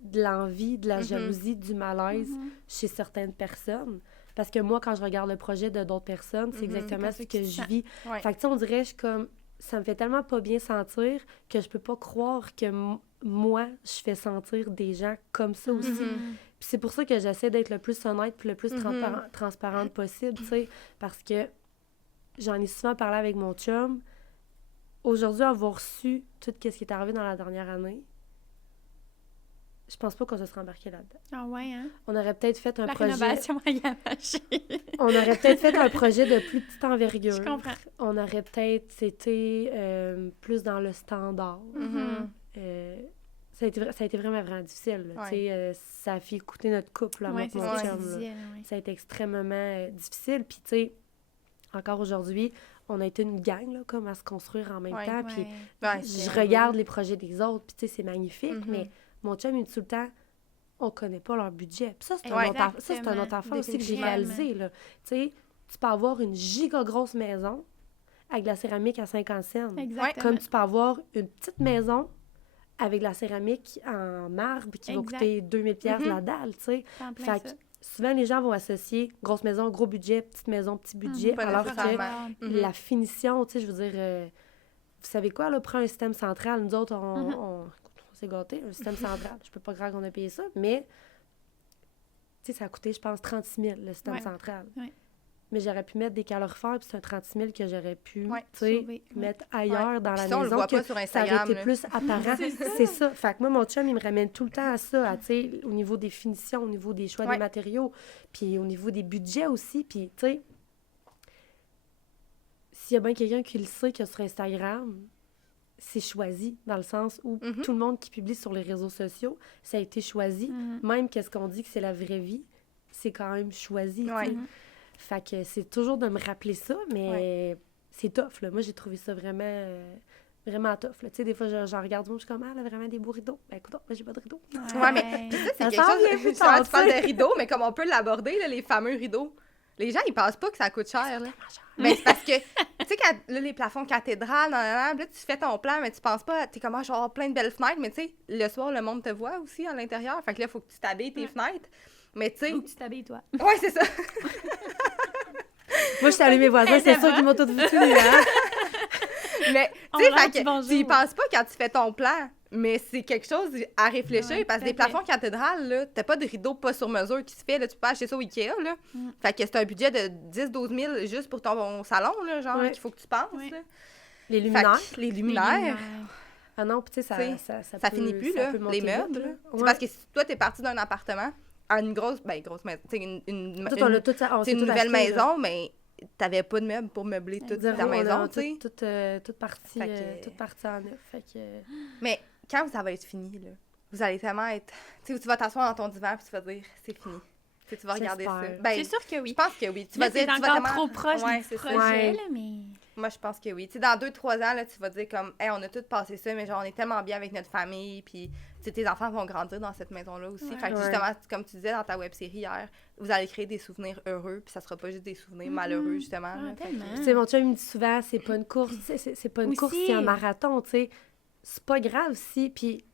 de l'envie, de la jalousie, du malaise chez certaines personnes. Parce que moi, quand je regarde le projet de d'autres personnes, c'est exactement ce que je vis. Fait que tu sais, on dirait, je suis comme... Ça me fait tellement pas bien sentir que je peux pas croire que moi, je fais sentir des gens comme ça aussi. Puis c'est pour ça que j'essaie d'être le plus honnête puis le plus transparente possible, tu sais. Parce que j'en ai souvent parlé avec mon chum. Aujourd'hui, avoir su tout ce qui est arrivé dans la dernière année, je pense pas qu'on se serait embarqué là-dedans. Ah ouais, hein? On aurait peut-être fait un projet... La rénovation à Yamachi. On aurait peut-être fait un projet de plus petite envergure. Je comprends. On aurait peut-être été plus dans le standard. Ça a été vraiment difficile. Ça a fait coûter notre couple, là, mon chum. Ça a été extrêmement difficile. Puis, tu sais, encore aujourd'hui, on a été une gang, là, comme à se construire en même temps. Puis, je regarde les projets des autres, puis, tu sais, c'est magnifique, mais... Mon chum, il dit tout le temps, on connaît pas leur budget. Puis ça, c'est un autre affaire aussi que j'ai réalisé, là. Tu sais, tu peux avoir une giga grosse maison avec de la céramique à 50 cents. Exactement. Comme tu peux avoir une petite maison avec de la céramique en marbre qui va coûter 2000 $ la dalle, tu sais. Fait que souvent, les gens vont associer grosse maison, gros budget, petite maison, petit budget, alors que la finition, tu sais, je veux dire, vous savez quoi, là, prends un système central. Nous autres, on s'est gâtés, un système central. Je peux pas croire qu'on a payé ça, mais tu sais, ça a coûté, je pense, 36 000, le système central. Mais j'aurais pu mettre des calorifères, puis c'est un 36 000 que j'aurais pu, tu sais, mettre ailleurs dans la maison. On le voit que pas sur Instagram. Ça aurait été plus apparent. C'est ça. Fait que moi, mon chum, il me ramène tout le temps à ça, tu sais, au niveau des finitions, au niveau des choix des matériaux, puis au niveau des budgets aussi. Puis, tu sais, s'il y a bien quelqu'un qui le sait que sur Instagram, c'est choisi, dans le sens où tout le monde qui publie sur les réseaux sociaux, ça a été choisi. Même qu'est-ce qu'on dit que c'est la vraie vie, c'est quand même choisi. Fait que c'est toujours de me rappeler ça, mais c'est tough, là. Moi, j'ai trouvé ça vraiment, vraiment tough, là. Tu sais, des fois, j'en regarde, je suis comme, elle a vraiment des beaux rideaux. Ben écoute, moi, j'ai pas de rideaux. Mais ça, c'est quelque chose... Tu parles de rideaux, mais comme on peut l'aborder, là, les fameux rideaux. Les gens, ils pensent pas que ça coûte cher, là. Mais c'est parce que, tu sais, là, les plafonds cathédrales, là, tu fais ton plan, mais tu penses pas, t'es comme, je vais avoir plein de belles fenêtres, mais tu sais, le soir, le monde te voit aussi à l'intérieur. Fait que là, il faut que tu t'habilles tes fenêtres. Mais tu sais... Ou que tu t'habilles, toi. Ouais, c'est ça. Moi, je suis allée mes voisins, c'est sûr qu'ils m'ont tout foutu, hein. Mais, tu sais, tu y penses pas quand tu fais ton plan. Mais c'est quelque chose à réfléchir, parce que des plafonds cathédrales, là, t'as pas de rideau pas sur mesure qui se fait, là, tu peux acheter ça au Ikea, là. Fait que c'est un budget de 10-12 000 juste pour ton salon, là, genre, qu'il faut que tu penses, là. Les luminaires. Les luminaires. Ah non, puis tu sais, ça finit plus, là, les meubles, là. C'est parce que si toi, t'es parti d'un appartement à une grosse maison, tu sais, une nouvelle maison, mais t'avais pas de meubles pour meubler toute ta maison, tu sais. Toute partie en neuf, fait que... Mais quand ça va être fini, là, vous allez tellement être... Tu sais, tu vas t'asseoir dans ton divan puis tu vas dire, c'est fini. Tu vas regarder ça. Ben, c'est sûr que oui. Je pense que oui. Tu vas dire, tu vas encore trop proche du projet, là, mais... Moi, je pense que oui. Tu sais, dans 2-3 ans, là, tu vas dire comme, hey, on a tous passé ça, mais genre, on est tellement bien avec notre famille, puis tu sais, tes enfants vont grandir dans cette maison-là aussi. Fait que justement, comme tu disais dans ta web-série hier, vous allez créer des souvenirs heureux, puis ça sera pas juste des souvenirs malheureux, justement. Tu sais, mon chum, il me dit souvent, c'est pas une course, c'est pas une course, c'est un marathon, tu sais. C'est pas grave si, puis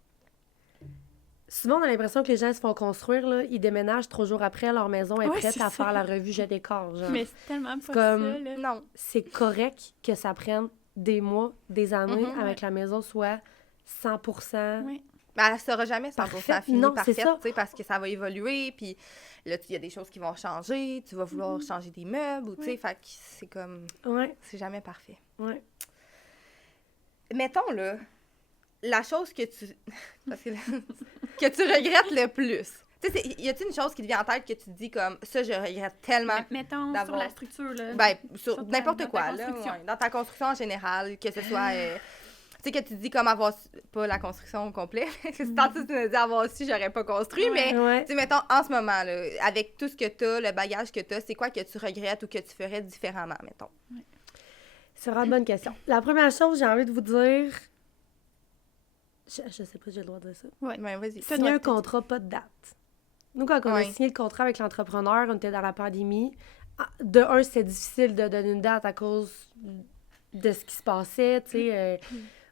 souvent, on a l'impression que les gens se font construire, là, ils déménagent 3 jours après, leur maison est prête à faire la revue jet des corps, genre. Mais c'est tellement pas comme, ça, là. Non. C'est correct que ça prenne des mois, des années, avec la maison soit 100%... Mais elle sera jamais 100% finie, parfaite, tu sais, parce que ça va évoluer, puis là, il y a des choses qui vont changer, tu vas vouloir changer des meubles, ou tu sais, fait que c'est comme... C'est jamais parfait. Mettons, là, la chose que tu... parce que tu regrettes le plus. Tu Tu sais, y a-t-il une chose qui te vient en tête que tu te dis comme, ça, je regrette tellement Mettons sur d'avoir... la structure, là. Ben, Sur sur ta- n'importe dans ta quoi, là. construction. Ouais, dans ta construction en général, que ce soit... tu sais, que tu te dis comme avoir... Pas la construction au complet, parce que tantôt tu me dis avoir su, j'aurais pas construit, mais... Ouais. Tu sais, mettons, en ce moment, là, avec tout ce que t'as, le bagage que t'as, c'est quoi que tu regrettes ou que tu ferais différemment, mettons? C'est vraiment une bonne question. La première chose, j'ai envie de vous dire... Je sais pas si j'ai le droit de dire ça. Ouais. Ben, vas-y. T'as Signer droit un de tout. contrat, pas de date. Nous, quand on a Ouais. signé le contrat avec l'entrepreneur, on était dans la pandémie. De un, c'était difficile de donner une date à cause de ce qui se passait, tu sais.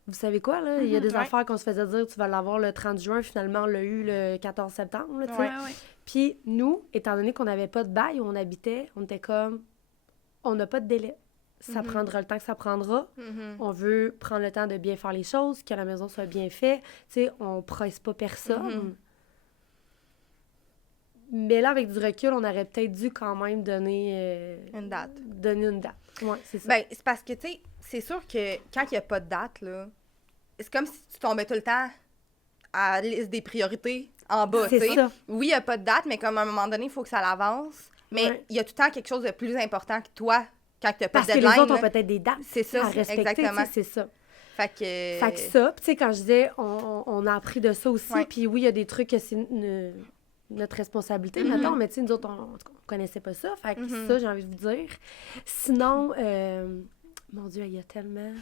Vous savez quoi, là? Il y a des Ouais. affaires qu'on se faisait dire, tu vas l'avoir le 30 juin, finalement, on l'a eu le 14 septembre, là, tu sais. Ouais. Ouais. Puis nous, étant donné qu'on n'avait pas de bail où on habitait, on était comme, on n'a pas de délai. Ça prendra le temps que ça prendra. Mhm. On veut prendre le temps de bien faire les choses, que la maison soit bien faite. Tu sais, on presse pas personne. Mhm. Mais là, avec du recul, on aurait peut-être dû quand même donner... Une date. Donner une date. Oui, c'est ça. Ben, c'est parce que, tu sais, c'est sûr que quand il n'y a pas de date, là, c'est comme si tu tombais tout le temps à la liste des priorités en bas, tu c'est sais. ça. Oui, il n'y a pas de date, mais comme à un moment donné, il faut que ça l'avance. Mais Ouais. il y a tout le temps quelque chose de plus important que toi quand tu n'as pas Parce de que deadline. les autres ont là. peut-être des dates C'est ça, à respecter. exactement. Tu sais, c'est ça. Fait que... Fait que ça, puis tu sais, quand je disais, on a appris de ça aussi. Ouais. Puis oui, il y a des trucs que c'est notre responsabilité, mettons. Mais tu sais, nous autres, on connaissait pas ça. Fait que ça, j'ai envie de vous dire. Sinon, mon Dieu, il y a tellement...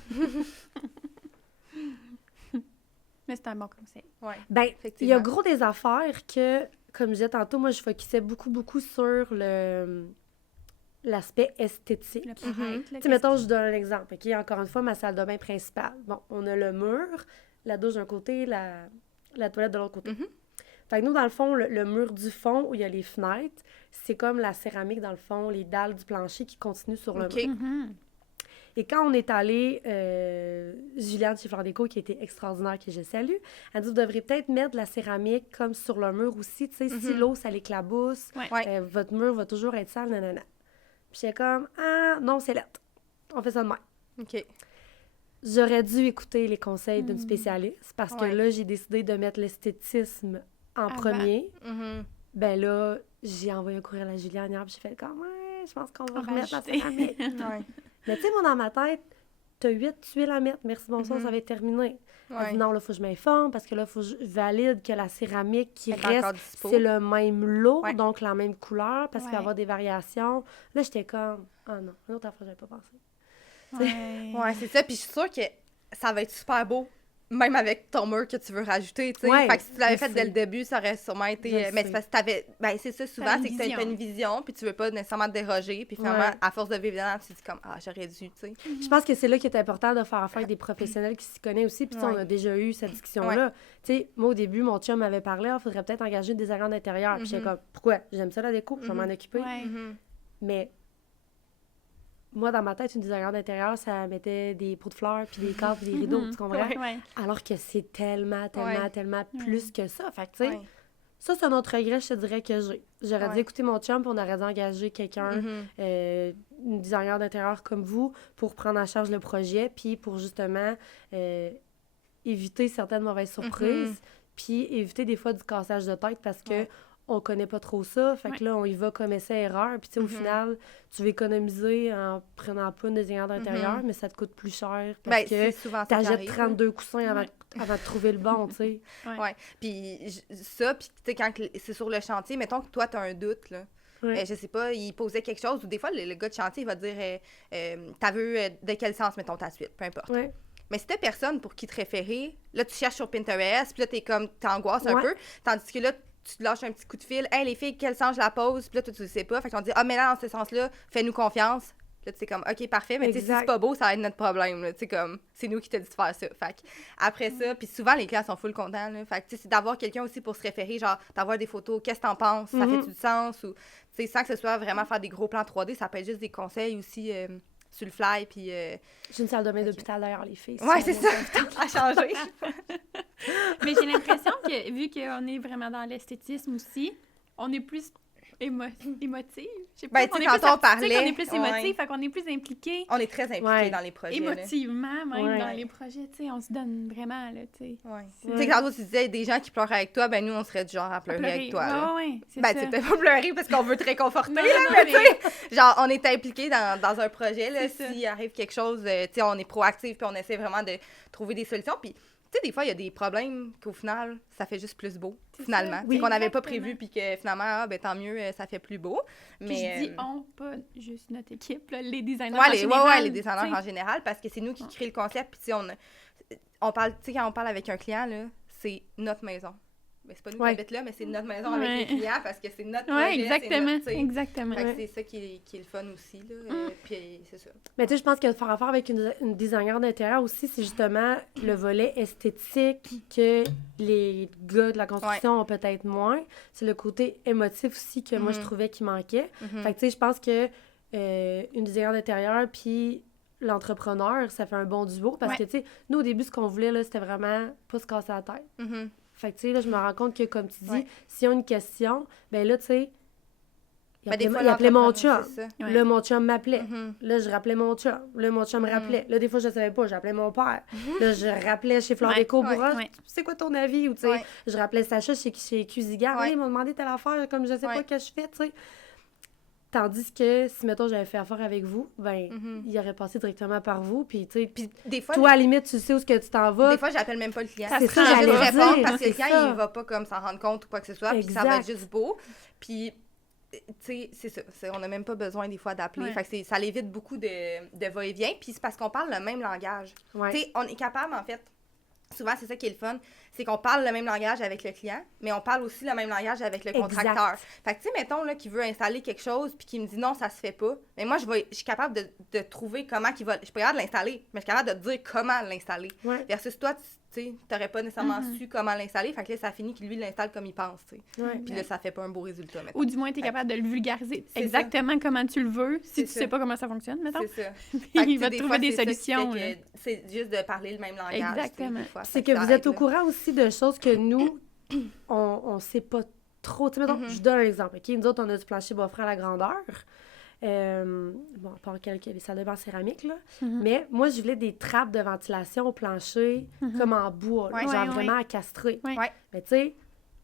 Mais c'est un bon conseil. Ouais. Ben, il y Effectivement. a gros des affaires que, comme je disais tantôt, moi, je focusais beaucoup sur l'aspect esthétique. Le Tu paraître, là, sais, mettons, je donne un exemple. OK, encore une fois, ma salle de bain principale. Bon, on a le mur, la douche d'un côté, la toilette de l'autre côté. Mhm. Fait que nous, dans le fond, le mur du fond où il y a les fenêtres, c'est comme la céramique, dans le fond, les dalles du plancher qui continuent sur le OK. mur. Mhm. Et quand on est allé, Juliane chez Fleur Déco, qui était extraordinaire, que je salue, elle dit, vous devriez peut-être mettre de la céramique comme sur le mur aussi, tu sais, si l'eau, ça l'éclabousse, Ouais. Ouais. votre mur va toujours être sale, nanana. Puis j'étais comme, ah, non, c'est lettre. On fait ça de même. OK. J'aurais dû écouter les conseils d'une spécialiste, parce que Ouais. là, j'ai décidé de mettre l'esthétisme en Avant. premier. Mhm. Ben là, j'ai envoyé un courriel à Juliane hier, puis j'ai fait comme, ouais, je pense qu'on va On va remettre la ajouter. céramique. Ouais. Mais tu sais, moi, dans ma tête, t'as 8 tuiles à mettre. Merci, bonsoir, ça va être terminé. Elle Ouais. dit non, là, faut que je m'informe parce que là, faut que je valide que la céramique qui Est encore reste, dispo. c'est le même lot, Ouais. donc la même couleur, parce qu'il va y Ouais. avoir des variations. Là, j'étais comme, ah non, une autre affaire, j'avais pas pensé. Ouais. Ouais, c'est ça. Puis je suis sûre que ça va être super beau, même avec ton mur que tu veux rajouter, tu sais. Ouais, fait que si tu l'avais je fait sais. dès le début, ça aurait sûrement été... Je mais sais. c'est parce que t'avais... Ben, c'est ça, souvent, T'as une c'est que t'as vision. une vision, puis tu veux pas nécessairement te déroger, puis finalement, Ouais. à force de vivre dedans, tu te dis comme, ah, j'aurais dû, tu sais. Je pense que c'est là qu'il est important de faire affaire avec des professionnels qui s'y connaissent aussi. Puis, tu sais, on Ouais. a déjà eu cette discussion-là. Tu sais, moi, au début, mon chum m'avait parlé, il faudrait peut-être engager une designer d'intérieur. Puis, j'étais comme, pourquoi? J'aime ça, la déco, je vais m'en occuper. Ouais. Mhm. Mais moi, dans ma tête, une designer d'intérieur, ça mettait des pots de fleurs, puis des cadres, puis des rideaux, tu comprends? Ouais. Ouais. Alors que c'est tellement Ouais. plus que ça. Fait que, tu sais, Ouais. ça, c'est un autre regret, je te dirais, que j'ai. J'aurais Ouais. dû écouter mon chum, puis on aurait dû engager quelqu'un, Mhm. une designer d'intérieur comme vous, pour prendre en charge le projet, puis pour justement éviter certaines mauvaises surprises, puis éviter des fois du cassage de tête parce que Ouais. on connaît pas trop ça. Fait que là, on y va comme essai-erreur. Puis, tu sais, au final, tu veux économiser en prenant pas une designer d'intérieur, mais ça te coûte plus cher parce Ben, c'est souvent ça qui t'achètes arrive, 32 coussins avant de trouver le bon, tu sais. Ouais. Puis ça, puis tu sais, quand c'est sur le chantier, mettons que toi, t'as un doute, là. Ouais. Je sais pas, il posait quelque chose, ou des fois, le gars de chantier, il va te dire t'as vu de quel sens, mettons, ta suite, peu importe. Ouais. Mais si t'as personne pour qui te référer, là, tu cherches sur Pinterest, puis là, t'angoisses un Ouais. peu, tandis que là, tu te lâches un petit coup de fil. Hey, les filles, quel sens je la pose? Puis là, toi, tu le sais pas. Fait qu'on dit, ah, mais là, dans ce sens-là, fais-nous confiance. Puis là, tu sais, comme, OK, parfait, mais tu sais, si Exact. c'est pas beau, ça va être notre problème. Tu sais, comme, c'est nous qui t'a dit de faire ça. Fait que après ça, puis souvent, les clients sont full contents. Là. Fait que, tu sais, c'est d'avoir quelqu'un aussi pour se référer, genre, d'avoir des photos, qu'est-ce que t'en penses? Ça fait-tu du sens? Ou, tu sais, sans que ce soit vraiment faire des gros plans 3D, ça peut être juste des conseils aussi sur le fly, puis. J'ai une salle de bain d'hôpital d'ailleurs, les filles. Ouais, c'est ça, à changer. Mais j'ai l'impression que, vu qu'on est vraiment dans l'esthétisme aussi, on est plus émotive. Je sais Ben, pas, tu sais, on est quand plus on parlait, artistique, on est plus ouais. émotif, fait qu'on est plus impliqué. On est très impliqués dans les projets. Émotivement, même Ouais. dans les projets, tu sais, on se donne vraiment, là, tu sais. Ouais. C'est- Tu sais, quand tu disais des gens qui pleurent avec toi, ben nous, on serait du genre à pleurer avec toi. là. Ouais, c'est Ben, ça. tu sais, peut-être pas pleurer parce qu'on veut te réconforter, Non, là, non, mais mais- tu sais, genre, on est impliqué dans un projet, là, C'est ça. s'il arrive quelque chose, tu sais, on est proactif, puis on essaie vraiment de trouver des solutions, puis tu sais, des fois, il y a des problèmes qu'au final, ça fait juste plus beau, C'est finalement. ça. Tu sais, qu'on n'avait pas Exactement. prévu, puis que finalement, ah, ben tant mieux, ça fait plus beau. Puis Mais, je dis on, pas juste notre équipe, là, les designers ouais, en général. les designers tu sais. en général, parce que c'est nous qui créons le concept, puis tu sais, on parle, tu sais, quand on parle avec un client, là, c'est notre maison. Mais c'est pas nous qui Ouais. habitons là, mais c'est notre maison Ouais. avec les clients, parce que c'est notre Ouais, projet, exactement, c'est notre, tu sais. exactement. Fait que Ouais. c'est ça qui est le fun aussi, là. Puis c'est ça. Mais tu sais, je pense que de faire affaire avec une designer d'intérieur aussi, c'est justement le volet esthétique que les gars de la construction ont peut-être moins. C'est le côté émotif aussi que moi, je trouvais qui manquait. Fait que tu sais, je pense que une designer d'intérieur puis l'entrepreneur, ça fait un bon duo parce que, tu sais, nous, au début, ce qu'on voulait, là, c'était vraiment pas se casser la tête. Mhm. Fait que, tu sais, là, je me rends compte que, comme tu dis, Ouais. s'ils ont une question, ben là, tu sais, Ben, des fois, il appelait mon chum. l'entrepreneur, c'est ça. Ouais. Là, mon chum m'appelait. Mhm. Là, je rappelais mon chum. Là, mon chum me rappelait. Là, des fois, je ne savais pas. J'appelais mon père. Là, je rappelais chez Fleur Ouais, Déco pour ouais, ouais. c'est quoi ton avis? Ou, tu sais, Ouais. je rappelais Sacha chez Cusigar. Ouais. Ils m'ont demandé telle affaire, comme je sais Ouais. pas que je fais, tu sais. Tandis que si, mettons, j'avais fait affaire avec vous, ben, Mhm. il aurait passé directement par vous. Puis, tu sais, Puis des fois, toi, à la limite, tu sais où est-ce que tu t'en vas. des fois, j'appelle même pas le client. C'est Je ça, vais juste j'allais répondre dire, parce que le c'est client, ça. il va pas comme s'en rendre compte ou quoi que ce soit, puis ça va être Exact. juste beau. Puis, tu sais, c'est ça. On n'a même pas besoin des fois d'appeler. Ouais. Fait que ça l'évite beaucoup de va-et-vient. Puis c'est parce qu'on parle le même langage. Ouais. Tu sais, on est capable, en fait, souvent, c'est ça qui est le fun, c'est qu'on parle le même langage avec le client, mais on parle aussi le même langage avec le Exact. contracteur. Fait que, tu sais, mettons, là, qui veut installer quelque chose, puis qui me dit non, ça se fait pas, mais moi, je suis capable de trouver comment qu'il va... Je suis pas capable de l'installer, mais je suis capable de te dire comment l'installer. Ouais. Versus toi, tu sais, t'aurais pas nécessairement su comment l'installer, fait que là, ça finit qu'il lui l'installe comme il pense, tu sais. Ouais. Puis là, ça fait pas un beau résultat, mettons. Ou du moins, tu es capable de le vulgariser C'est exactement comment tu le veux, si C'est tu ça. sais pas comment ça fonctionne, mettons. C'est ça. Puis Fait que, il tu va sais, te des trouver fois, des c'est ça qui solutions. fait là. que C'est juste de parler le même langage, tu sais, Exactement. des fois. C'est Fait que ça vous êtes aide, au là. courant aussi de choses que nous, on sait pas trop. Tu sais, mettons, je donne un exemple. OK? Nous autres, on a du plancher bois franc à la grandeur. Bon, pas les salles de bain en céramique, là. Mais moi, je voulais des trappes de ventilation au plancher, comme en bois, là, Ouais. genre Ouais, vraiment à castrer. Ouais. Ouais. Mais tu sais,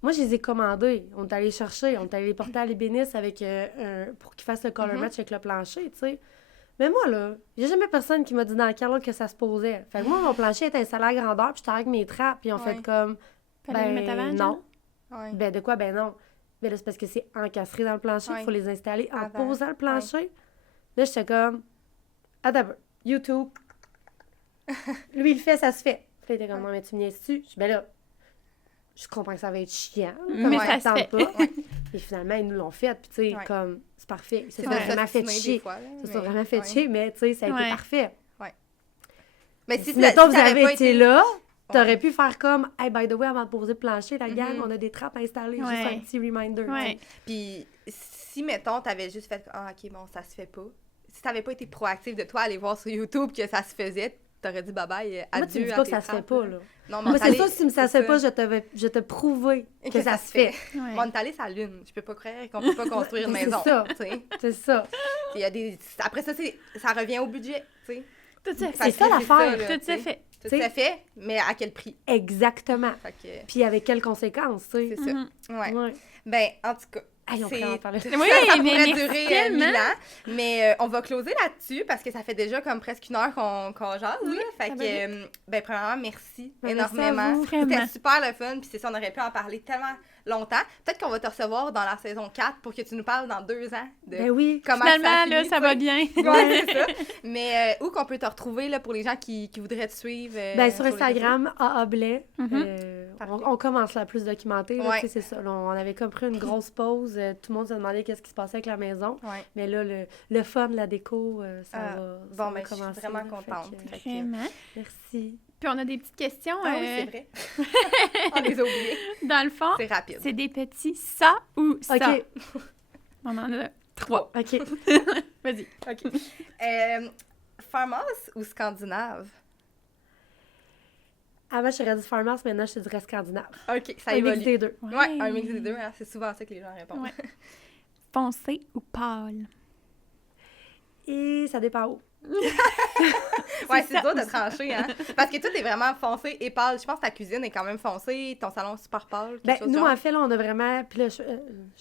moi, je les ai commandées. On est allé chercher, on est allé les porter à l'ébéniste avec, pour qu'ils fassent le color match avec le plancher, tu sais. Mais moi, là, il n'y a jamais personne qui m'a dit dans quel ordre que ça se posait. Fait que moi, mon plancher était installé à grandeur, puis j'étais avec mes trappes, puis on Ouais. fait comme... Fallait les mettre avant, non. Ouais. Ben, de quoi? Ben non. Ben là, c'est parce que c'est encastré dans le plancher. Il Ouais. faut les installer en Avant. posant le plancher. Là, j'étais comme... Attends un peu. YouTube. Lui, il le fait, ça se fait. Puis là, il était comme, non, mais tu me niaises-tu? Je dis, ben là, je comprends que ça va être chiant. Comme Mais on ça se s'attend fait. pas. Et finalement, ils nous l'ont fait. Puis, tu sais, Ouais. comme, c'est parfait. Ils se C'est sont de vraiment fait s'obstiner des chier. fois, là, Ils se sont mais- vraiment fait ouais. chier, mais, tu sais, ça a été Ouais. parfait. Mais Si, si, mettons, vous t'avais avez pas été là, t'aurais Ouais. pu faire comme, hey, by the way, avant de poser le plancher, la gang, on a des trappes installées. Ouais. Juste un petit reminder. tu sais. Ouais. Puis si, mettons, t'avais juste fait « Ah, OK, bon, ça se fait pas », si t'avais pas été proactif de toi aller voir sur YouTube que ça se faisait, t'aurais dit « Bye-bye, adieu Moi, tu me dis à pas que tes ça se fait trappes, pas, là. là. Non, Moi, c'est allé- ça, si ça se fait ça. pas, je te prouver Et que ça se fait. Ouais. Mais on est allé sur la Lune. Je peux pas croire qu'on peut pas construire une Mais c'est maison. ça. tu sais. C'est ça. Il y a des... Après ça, ça revient au budget, tu sais. Tout à Fait fait. C'est ça que l'affaire. là, Tout tu à sais. fait. Tout T'sais. à fait, mais à quel prix? Exactement. Fait que... Puis avec quelles conséquences, tu sais. C'est ça. Mhm. Ouais. Ouais. Ben, en tout cas, Hey, on pourrait en parler. Oui, ça mais pourrait merci durer tellement. 1000 ans, mais on va closer là-dessus parce que ça fait déjà comme presque une heure qu'on jase. Oui, là. Fait ça va que, ben, premièrement, merci Ben, merci à énormément. vous, C'était vraiment. super le fun, puis c'est ça, on aurait pu en parler tellement longtemps. Peut-être qu'on va te recevoir dans la saison 4 pour que tu nous parles dans 2 ans de Ben oui. comment Finalement, ça a là, fini, ça tu va sais. bien. Ouais, c'est ça. Mais où qu'on peut te retrouver là, pour les gens qui voudraient te suivre? Ben, sur les Instagram, AA Blais. Parfait. On commence là à plus documenter. Là, Ouais. tu sais, c'est ça. Là, on avait comme pris une grosse pause. Tout le monde se demandait qu'est-ce qui se passait avec la maison. réseaux? Ouais. Mais là, le fun, la déco, ça Ah, va, bon, ça va ben, je suis commencer. vraiment là. contente. Fait que, Fait que- Vraiment. merci. Puis on a des petites questions. Ah oui, c'est vrai. On les a oubliés. Dans le fond, C'est rapide. c'est des petits ça ou ça. OK. On en a 3. OK. Vas-y. OK. Farmhouse ou Scandinave? Avant, je t'aurais dit Farmhouse, maintenant, je te dirais Scandinave. OK, ça Un mix évolue. des deux. Ouais, un mix des deux, hein, c'est souvent ça que les gens répondent. Ouais. foncé ou pâle? Et ça dépend où. Ouais, c'est ça dur de aussi. trancher, hein. Parce que tout est vraiment foncé et pâle. Je pense que ta cuisine est quand même foncée, ton salon super pâle. Ben, quelque chose nous, du genre. en fait, là, on a vraiment... Puis là, je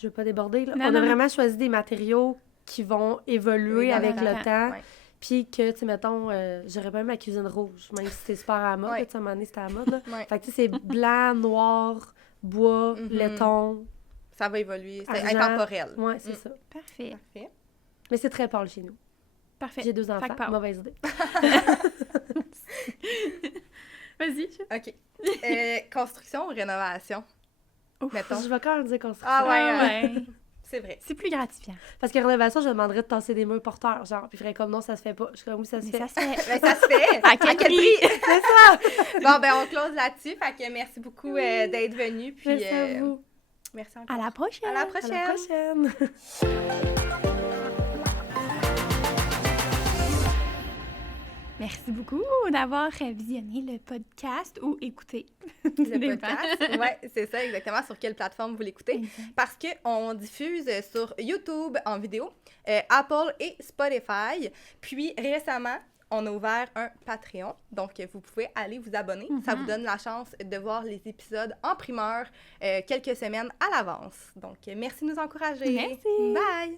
veux pas déborder, là. Non, On non, a non. vraiment choisi des matériaux qui vont évoluer Oui, dans avec le le temps. Ouais. Puis que, tu sais, mettons, j'aurais pas eu ma cuisine rouge, même si c'est super à la mode. Ouais. Tu sais, à un moment donné, c'était à la mode, là. Ouais. Fait que, tu sais, c'est blanc, noir, bois, Mhm. laiton. Ça va évoluer. C'est Argent. intemporel. Ouais, c'est Mm. ça. Parfait. Parfait. Mais c'est très pâle chez nous. Parfait. J'ai 2 Fait enfants. que pâle. Mauvaise idée. Vas-y. OK. Construction ou rénovation? Ouf. Mettons. Je vais quand même dire construction. Ah ouais, Ah hein. ouais. C'est vrai. C'est plus gratifiant. Parce que rénovation, je demanderais de tasser des murs porteurs, genre. Puis il ferait comme non, ça se fait pas. Je suis comme oui, ça se Mais fait. ça se fait. Ben, ça se fait. À quel prix? C'est ça. Bon, ben, on close là-dessus. Fait que merci beaucoup d'être venu. Puis, Merci à vous. merci encore. À la prochaine. À la À prochaine. la prochaine. Merci beaucoup d'avoir visionné le podcast ou écouté. Le Des podcast. Oui, c'est ça, exactement. Sur quelle plateforme vous l'écoutez? Exact. Parce qu'on diffuse sur YouTube en vidéo, Apple et Spotify. Puis récemment, on a ouvert un Patreon. Donc, vous pouvez aller vous abonner. Ça vous donne la chance de voir les épisodes en primeur quelques semaines à l'avance. Donc, merci de nous encourager. Merci. Bye!